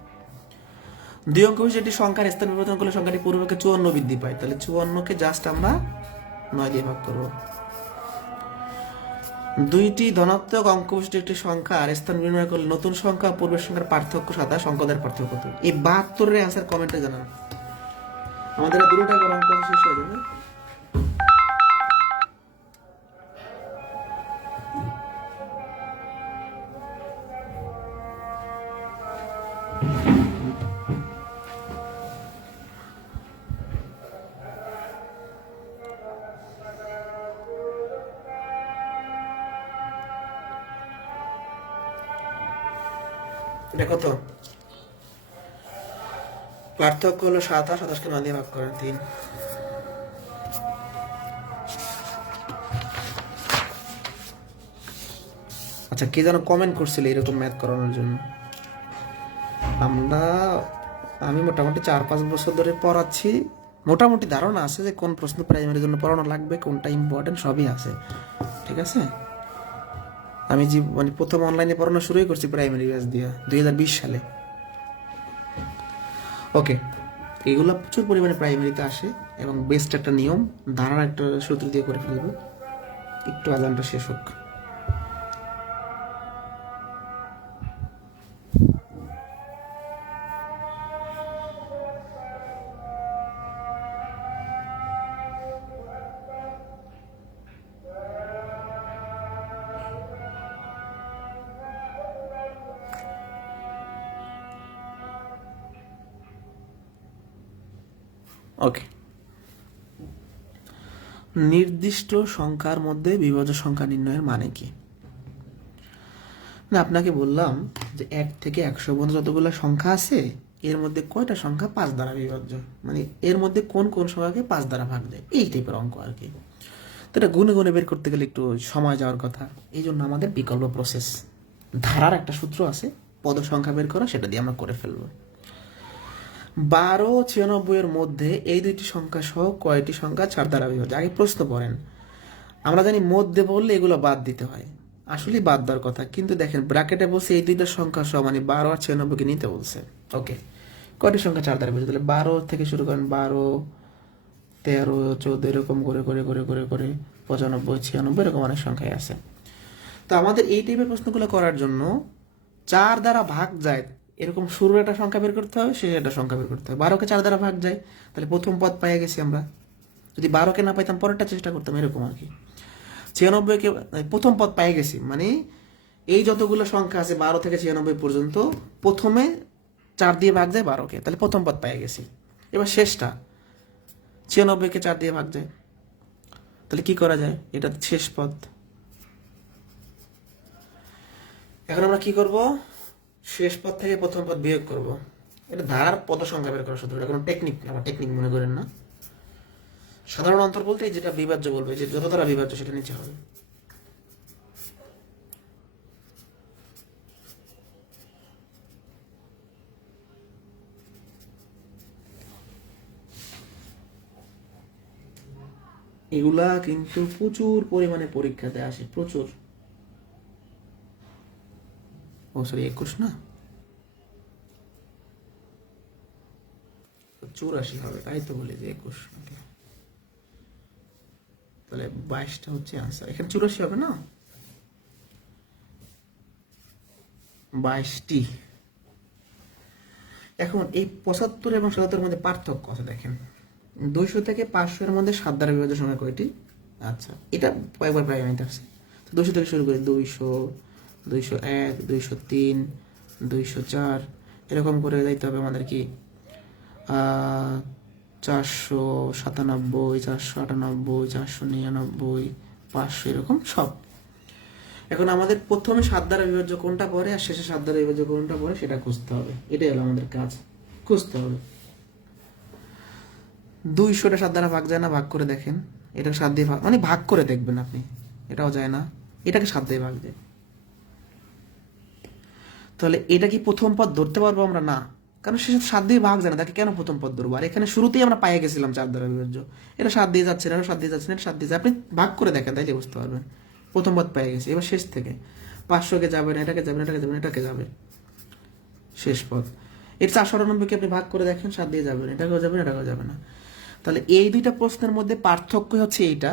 2 অঙ্ক বিশিষ্ট একটি সংখ্যার স্থান পরিবর্তন করলে সংখ্যাটি পূর্বকে 54 বৃদ্ধি পায়, তাহলে 54কে জাস্ট আমরা 9 দিয়ে ভাগ করবো। 2টি ধনাত্মক অঙ্ক বিশিষ্ট একটি সংখ্যা আর স্থান বিনিময় করলে নতুন সংখ্যা পূর্বের সংখ্যার পার্থক্য 27, অঙ্কদের পার্থক্য কত? এই 72 এর অ্যান্সার কমেন্টে জানান। আমাদের দুটোটা অঙ্ক শেষ হয়ে যাবে। এটা কত? পার্থক্য হলো 27, 27কে 9 দিয়ে ভাগ করেন 3। আচ্ছা, কে যেন কমেন্ট করছিল এরকম ম্যাথ করানোর জন্য। আমি মোটামুটি 4-5 বছর ধরে পড়াচ্ছি, মোটামুটি ধারণা আছে যে কোন প্রশ্ন প্রাইমারির জন্য পড়ানো লাগবে, কোনটা ইম্পর্টেন্ট, সবই আছে, ঠিক আছে। আমি মানে প্রথম অনলাইনে পড়ানো শুরুই করছি প্রাইমারি ব্যাচ দিয়ে 2020 সালে। ওকে, এগুলো প্রচুর পরিমাণে প্রাইমারিতে আসে এবং বেস্ট একটা নিয়ম, ধারণা একটা সূত্র দিয়ে করে ফেলবো। একটু আজানটা শেষ হোক। ওকে, নির্দিষ্ট সংখ্যার মধ্যে বিভাজ্য সংখ্যা নির্ণয়ের মানে কি? না, আপনাকে বললাম যে 1 থেকে 100 পর্যন্ত যতগুলো সংখ্যা আছে এর মধ্যে কয়টা সংখ্যা 5 দ্বারা বিভাজ্য, মানে এর মধ্যে কোন কোন সংখ্যাকে 5 দ্বারা ভাগ দেয়, এই টাইপের অঙ্ক আর কি। তো এটা গুনে গুনে বের করতে গেলে একটু সময় যাওয়ার কথা, এই জন্য আমাদের বিকল্প প্রসেস, ধারার একটা সূত্র আছে পদ সংখ্যা বের করা, সেটা দিয়ে আমরা করে ফেলবো। 12 96 এর মধ্যে এই দুইটি সংখ্যা সহ কয়টি সংখ্যা 4 দ্বারা বিভাজ্য? আগে প্রশ্ন পড়েন। আমরা জানি মধ্যে বললে এগুলো বাদ দিতে হয়, আসলে বাদ দেওয়ার কথা, কিন্তু দেখেন ব্র্যাকেটে বলছে এই দুইটা সংখ্যা সহ, মানে 12 আর 96কে নিতে বলছে। ওকে, কয়টি সংখ্যা 4 দ্বারা বিভাজ্য? তাহলে 12 থেকে শুরু করেন, 12, 13, 14 এরকম করে করে করে করে করে 95, 96 এরকম অনেক সংখ্যায় আছে। তো আমাদের এই টাইপের প্রশ্নগুলো করার জন্য 4 দ্বারা ভাগ যায় এরকম শুরুর একটা সংখ্যা বের করতে হবে, শেষের একটা সংখ্যা বের করতে হবে। 12কে 4 দ্বারা ভাগ যায়, তাহলে প্রথম পদ পেয়ে গেছি আমরা। যদি 12কে না পাইতাম পরেরটা চেষ্টা করতাম, এরকম আর কি। 96কে প্রথম পদ পেয়ে গেছি, মানে এই যতগুলো সংখ্যা আছে 12 থেকে 96 পর্যন্ত প্রথমে 4 দিয়ে ভাগ যায় 12কে, তাহলে প্রথম পদ পেয়ে গেছি। এবার শেষটা 96কে 4 দিয়ে ভাগ যায়, তাহলে কি করা যায়, এটা শেষ পদ। এখন আমরা কি করব, শেষ পদ থেকে প্রথম পদ বিয়োগ করব। এটা ধারার পদ সংখ্যা বের করা সূত্র, এটা কোনো টেকনিক না, আমার টেকনিক মনে করেন না। সাধারণ অন্তর বলতে যেটা বিভাজ্য বলবে, যে যত দ্বারা বিভাজ্য সেটা নিচে হবে। এগুলা কিন্তু প্রচুর পরিমাণে পরীক্ষাতে আসে, প্রচুর। ও সরি, 21 না, 84 হবে, তাই তো বলি যে 21, তাহলে 22টা হচ্ছে আনসার। এখানে 84 হবে না, 22টি। এখন এই 75 এবং 77 মধ্যে পার্থক্য আছে, দেখেন 200 থেকে 500 এর মধ্যে 7 দ্বারা বিভাজ্য সংখ্যা কয়টি? আচ্ছা, এটা কয়েকবার প্রাইমারিতে আসছে। তো 200 থেকে শুরু করি, 200, 201, 203, 204 এরকম করে যাইতে হবে আমাদের কি 497, 498, 499, 500 এরকম সব। এখন আমাদের প্রথমে 7 দ্বারা বিভাজ্য কোনটা পড়ে আর শেষে 7 দ্বারা বিভাজ্য কোনটা পড়ে সেটা খুঁজতে হবে। এটাই হলো আমাদের কাজ, খুঁজতে হবে। 200টা 7 দ্বারা ভাগ যায় না? ভাগ করে দেখেন। এটাকে 7 দিয়ে ভাগ, মানে ভাগ করে দেখবেন আপনি, এটাও যায় না। এটাকে 7 দিয়ে ভাগ যায়, তাহলে এটা কি প্রথম পদ ধরতে পারবো আমরা? না, কারণ সে 7 দিয়ে ভাগ যায় না, তাকে কেন প্রথম পদ ধরবো? আর এখানে শুরুতেই আমরা পাইয়ে গেছিলাম 4 দ্বারা বিভাজ্য। এটা 7 দিয়ে যাচ্ছে না, এটা 7 দিয়ে যাচ্ছে না, এটা 7 দিয়ে যায়। আপনি ভাগ করে দেখেন, তাইলে বুঝতে পারবেন প্রথম পদ পেয়ে গেছে। এবার শেষ থেকে 500-কে যাবে না, এটাকে যাবে না, এটাকে যাবে না, এটাকে যাবে, শেষ পদ। এর 498কে আপনি ভাগ করে দেখেন, 7 দিয়ে যাবে না, এটাকেও যাবে না, এটাকেও যাবে না। তাহলে এই দুইটা প্রশ্নের মধ্যে পার্থক্য হচ্ছে এইটা,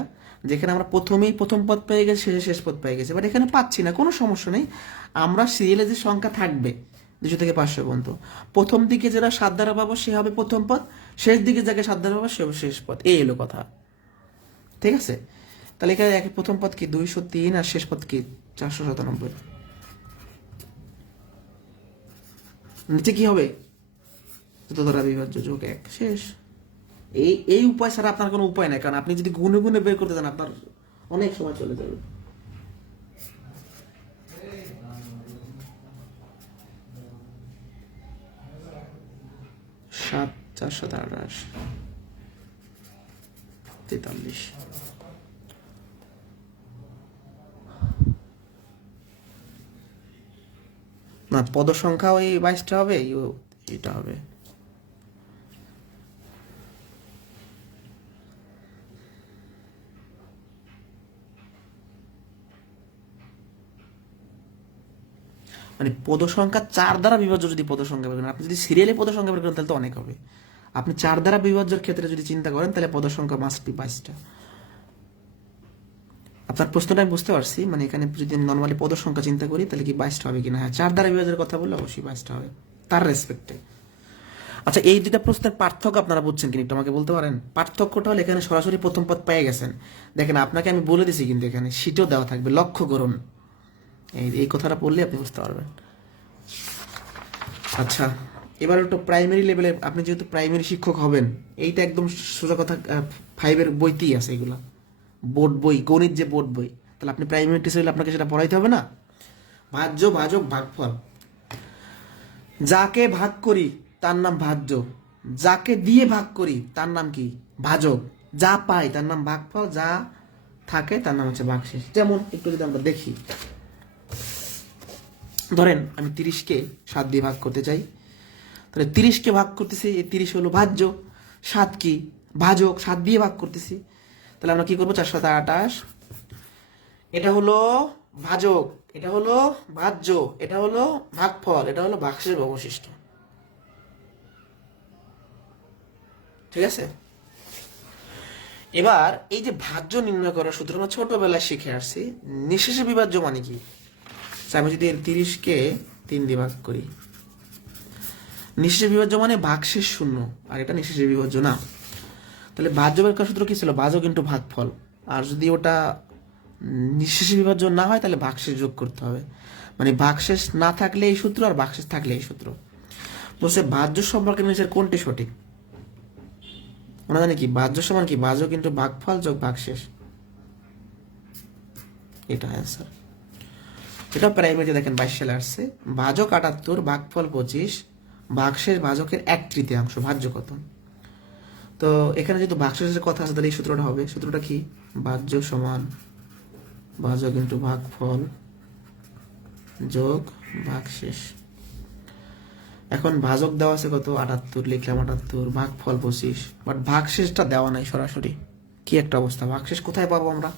যেখানে আমরা প্রথমেই প্রথম পদ পেয়ে গেছি, শেষে শেষ পদ পেয়ে গেছি। বাট এখানে পাচ্ছি না, কোনো সমস্যা নেই। আমরা সিরিয়ালে যে সংখ্যা থাকবে 200 থেকে 500 পর্যন্ত, প্রথম দিকে যারা 7 দ্বারা পাবো সে হবে প্রথম পদ, শেষ দিকে যাকে 7 দ্বারা পাবো সে হবে শেষ পদ। এই এলো কথা, ঠিক আছে? তাহলে এখানে প্রথম পদ কি 203 আর শেষ পদ কি 497। নিচে কি হবে? যত দ্বারা বিভাজ্য যোগ 1, শেষ। এই উপায় ছাড়া আপনার কোনো উপায় নাই, কারণ আপনি যদি গুনে গুনে বের করতে চান আপনার অনেক সময় চলে যাবে। সাত 428 43। না, পদ সংখ্যা ওই 22টা হবে, এটা হবে। মানে পদ সংখ্যা 4 দ্বারা বিভাজ্য যদি পদ সংখ্যা বের করেন, আপনি যদি সিরিয়ালে পদ সংখ্যা বের করেন তাহলে তো অনেক হবে। আপনি 4 দ্বারা বিভাজ্যের ক্ষেত্রে যদি চিন্তা করেন তাহলে পদ সংখ্যা মাস্ট বি 22টা। আপনার প্রশ্নটা আমি বুঝতে পারছি, মানে এখানে যদি নর্মালি পদ সংখ্যা চিন্তা করি তাহলে কি 22টা হবে কিনা? হ্যাঁ, 4 দ্বারা বিভাজ্যের কথা বললে অবশ্যই 22টা হবে তার রেসপেক্টে। আচ্ছা, এই দুইটা প্রশ্নের পার্থক্য আপনারা বুঝছেন কিনা একটু আমাকে বলতে পারেন? পার্থক্যটা হলো এখানে সরাসরি প্রথম পদ পেয়ে গেছেন। দেখেন আপনাকে আমি বলে দিছি, কিন্তু এখানে শীটও দেওয়া থাকবে, লক্ষ্য করুন। এই কথাটা পড়লে আপনি বুঝতে পারবেন। আচ্ছা, এবার একটু প্রাইমারি লেভেলে, আপনি যেহেতু প্রাইমারি শিক্ষক হবেন, এইটা একদম সোজা কথা, 5-এর বইতেই আছে এগুলা, বোর্ড বই, গণিত যে বোর্ড বই। তাহলে আপনি প্রাইমারি টিচার হলে আপনাকে সেটা পড়াইতে হবে না? ভাজ্য, ভাজক, ভাগফল। যাকে ভাগ করি তার নাম ভাজ্য, যাকে দিয়ে ভাগ করি তার নাম কি? ভাজক। যা পাই তার নাম ভাগফল, যা থাকে তার নাম হচ্ছে ভাগশেষ। যেমন একটু যদি আমরা দেখি, ধরেন আমি 30-কে 7 দিয়ে ভাগ করতে চাই, তাহলে 30-কে ভাগ করতেছি, এই 30 হলো ভাজ্য, 7 কি? ভাজক, 7 দিয়ে ভাগ করতেছি। তাহলে আমরা কি করবো? 428, এটা হলো ভাজক, এটা হলো ভাজ্য, এটা হলো ভাগফল, এটা হলো ভাগশেষ অবশিষ্ট। ঠিক আছে? এবার এই যে ভাজ্য নির্ণয় করার সূত্র আমরা ছোটবেলায় শিখে আসছি, নিঃশেষে বিভাজ্য মানে কি? আমি যদি 30-কে 3 দিয়ে ভাগ করি, নিঃশেষে বিভাজ্য মানে ভাগশেষ 0, আর এটা নিঃশেষে বিভাজ্য না। তাহলে ভাজ্য বের করার সূত্র কি ছিল? ভাজক ইন্টু ভাগফল। আর যদি ওটা নিঃশেষে বিভাজ্য না হয় তাহলে ভাগশেষ যোগ করতে হবে। মানে ভাগশেষ না থাকলে এই সূত্র, আর ভাগশেষ থাকলে এই সূত্র। বলছে ভাজ্য সম্পর্কে নিচের কোনটি সঠিক? মনে জানে কি ভাজ্য সমান কি? ভাজক ইন্টু ভাগফল যোগ ভাগশেষ, এটা অ্যান্সার। এটা প্রাইমারিতে দেখেন 22 সালে আসছে। ভাজক 78, ভাগফল 25, ভাগশেষ ভাজকের 1/3, ভাজ্য কত? তো এখানে যেহেতু ভাগশেষের কথা আছে তাহলে এই সূত্রটা হবে। সূত্রটা কি? ভাজ্য সমান ভাজক ইন্টু ভাগফল যোগ ভাগশেষ। এখন ভাজক দেওয়া আছে কত? 78, লিখলাম 78, ভাগফল 25, বাট ভাগশেষটা দেওয়া নাই সরাসরি। কি একটা অবস্থা! ভাগশেষ কোথায় পাবো আমরা?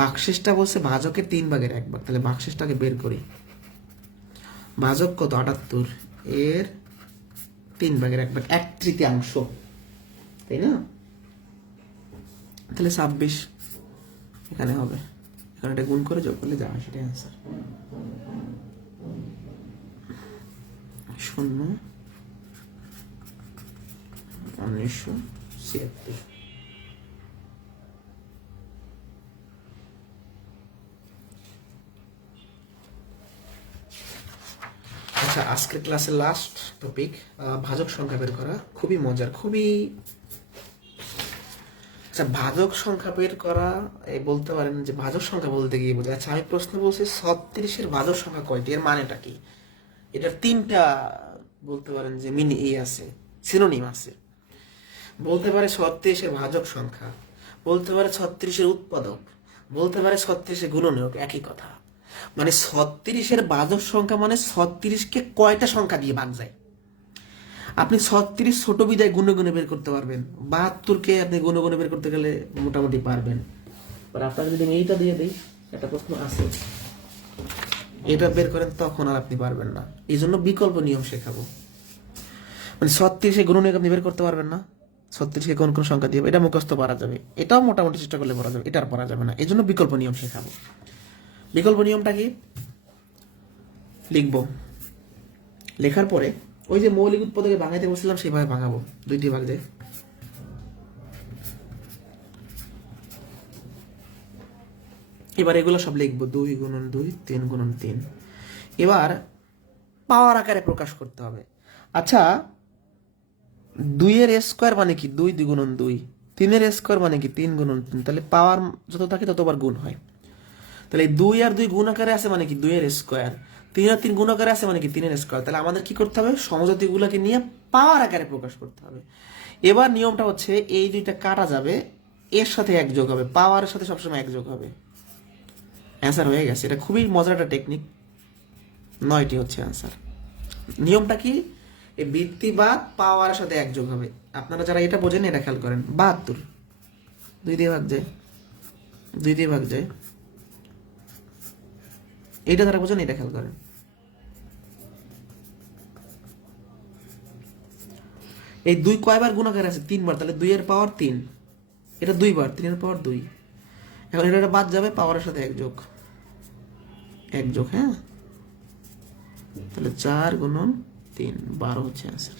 ভাগশেষটা বলছে ভাজকের 3/1 তাহলে ভাগশেষটাকে বের করি। ভাজক কত? 78, এর 3/1, 1/3, তাই না? তাহলে 26 এখানে হবে। এখানে এটা গুণ করে যোগ করলে যা হয় সেটাই অ্যান্সার। 0-1976। আচ্ছা, আজকের ক্লাসের লাস্ট টপিক ভাজক সংখ্যা বের করা। খুবই মজার, খুবই আচ্ছা, ভাজক সংখ্যা বের করা, এই বলতে পারেন যে ভাজক সংখ্যা বলতে গিয়ে বোঝায়। আচ্ছা, আমি প্রশ্ন বলছি 36-এর ভাজক সংখ্যা কয়টি, এর মানেটা কি? এটার তিনটা বলতে পারেন যে মিনি আছে, সিনোনিম আছে। বলতে পারে 36-এর ভাজক সংখ্যা, বলতে পারে 36-এর উৎপাদক, বলতে পারে 36-এর গুণনীয়ক, একই কথা। মানে 36-এর ভাজক সংখ্যা মানে 36-কে কয়টা সংখ্যা দিয়ে ভাগ যায়। আপনি 36 ছোট বিদায় গুণে গুণে বের করতে পারবেন, 72-কে আপনি গুণে গুণে বের করতে গেলে মোটামুটি পারবেন। আর আপনাকে যদি আমি এইটা দিয়ে দিই, একটা প্রশ্ন আছে, এটা বের করেন, তখন আর আপনি পারবেন না। এই জন্য বিকল্প নিয়ম শেখাবো। মানে 36-এ গুণনীয়ক আপনি বের করতে পারবেন না, 36-কে কোন কোন সংখ্যা দিয়ে, এটা মুখস্থ পারা যাবে, এটাও মোটামুটি চেষ্টা করলে পড়া যাবে, এটা আর পড়া যাবে না। এই জন্য বিকল্প নিয়ম শেখাবো। বিকল্প নিয়মটা কি লিখবো, লেখার পরে ওই যে মৌলিক উৎপাদকে ভাঙাইতে বলছিলাম সেইভাবে ভাঙাবো, দুইটি ভাগ যায়। এবার এগুলো সব লিখবো, 2 × 2, 3 × 3। এবার পাওয়ার আকারে প্রকাশ করতে হবে। আচ্ছা, 2-এর স্কোয়ার মানে কি 2 × 2, 3-এর স্কোয়ার মানে কি 3 × 3। তাহলে পাওয়ার যত থাকে ততবার গুণ হয়। তাহলে 2 আর 2 গুণ আকারে আছে মানে কি 2-এর স্কোয়ার, 3 আর 3 গুণ আকারে আছে মানে কি 3-এর স্কোয়ার। তাহলে আমাদের কি করতে হবে, সমজাতিগুলোকে নিয়ে পাওয়ার আকারে প্রকাশ করতে হবে। এবার নিয়মটা হচ্ছে এই দুইটা কাটা যাবে, এর সাথে 1 যোগ হবে, পাওয়ারের সাথে সবসময় 1 যোগ হবে। অ্যান্সার হয়ে গেছে। এটা খুবই মজার একটা টেকনিক। 9টি হচ্ছে অ্যান্সার। নিয়মটা কি, এই বৃত্তি বাদ পাওয়ারের সাথে 1 যোগ হবে। আপনারা যারা এটা বোঝেন এটা খেয়াল করেন। 72 2 দিয়ে ভাগ যায়, 2 দিয়ে ভাগ যায়, এইটা যারা বোঝেন এটা খেয়াল করেন। এই 2 কয়বার গুণাকার আছে, 3 বার, তাহলে 2-এর পাওয়ার 3, এটা 2 বার, 3-এর পাওয়ার 2। এখন এটা বাদ যাবে, পাওয়ারের সাথে 1 যোগ, 1 যোগ, হ্যাঁ। তাহলে 4 × 3 12 হচ্ছে অ্যান্সার।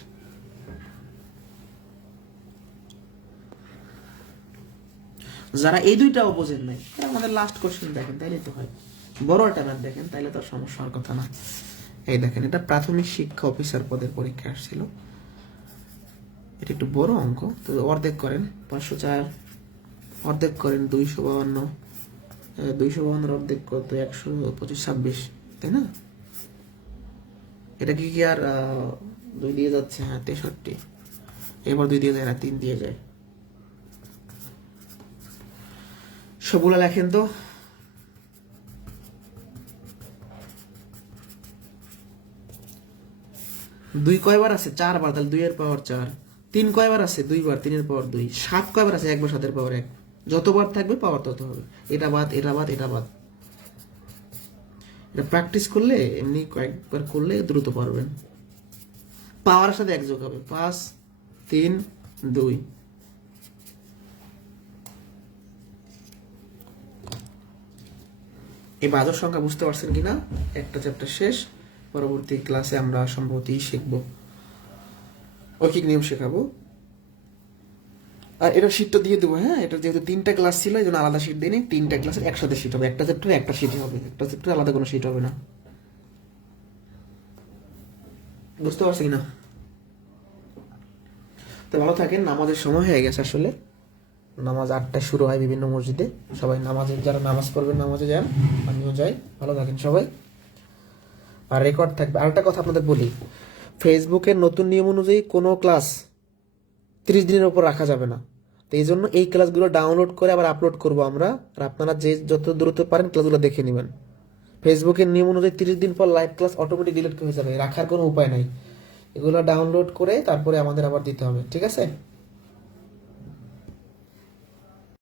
যারা এই দুইটাও বোঝেন নাই, আমাদের লাস্ট কোশ্চেন দেখেন, তাইলে তো হয়। বড় একটা ম্যাথ দেখেন, তাইলে তো সমস্যা হওয়ার কথা না। এই দেখেন, এটা প্রাথমিক শিক্ষা অফিসার পদের পরীক্ষা আসছিল। এটা একটু বড় অঙ্ক, তো অর্ধেক করেন 504, অর্ধেক করেন 252, 252-এর অর্ধেক কত, 125, 26, তাই না? এটা কি আর 2 দিয়ে যাচ্ছে, হ্যাঁ 63, এবার 2 দিয়ে যায় না, 3 দিয়ে যায়। সবগুলো লেখেন তো। দুই কয়বার আছে, 4 বার, তাহলে 2-এর পাওয়ার 4। 3 কয়বার আছে, 2 বার, 3-এর পাওয়ার 2। 7 কয়বার আছে, 1 বার, 7-এর পাওয়ার 1। যতবার থাকবে পাওয়ার তত হবে। এটা বাদ, এটা বাদ, এটা বাদ। এটা প্র্যাকটিস করলে, এমনি কয়েকবার করলে দ্রুত পারবেন। পাওয়ারের সাথে 1 যোগ হবে, 5 3 2। এই ভাজক সংখ্যা বুঝতে পারছেন কিনা? একটা চ্যাপ্টার শেষ, পরবর্তী ক্লাসে আমরা সম্ভবত শিখব, ঐকিক নিয়ম শেখাবো। আর এটা শীটটা দিয়ে দেবো, হ্যাঁ। এটা যেহেতু 3টা ক্লাস ছিল, এই জন্য আলাদা শীট দিইনি। 3টা ক্লাসের একসাথে শীট হবে, একটা চ্যাপ্টারে একটা শীটই হবে, একটা চ্যাপ্টারে আলাদা কোনো শীট হবে না। বুঝতে পারছি কিনা? তো ভালো থাকেন। নামাজের সময় হয়ে গেছে আসলে। নামাজ 8টায় শুরু হয় বিভিন্ন মসজিদে। সবাই নামাজে, যারা নামাজ পড়বেন নামাজে যান, আমিও যাই। ভালো থাকেন সবাই। আর রেকর্ড থাকবে। আরেকটা কথা আপনাদের বলি, ফেসবুকের নতুন নিয়ম অনুযায়ী কোনো ক্লাস 30 দিনের উপর রাখা যাবে না। তো এই জন্য এই ক্লাসগুলো ডাউনলোড করে আবার আপলোড করব আমরা। আর আপনারা যে যত দ্রুত পারেন ক্লাসগুলো দেখে নেবেন। ফেসবুকের নিয়ম অনুযায়ী 30 দিন পর লাইভ ক্লাস অটোমেটিক ডিলিট হয়ে যাবে, রাখার কোনো উপায় নাই। এগুলো ডাউনলোড করে তারপরে আমাদের আবার দিতে হবে, ঠিক আছে?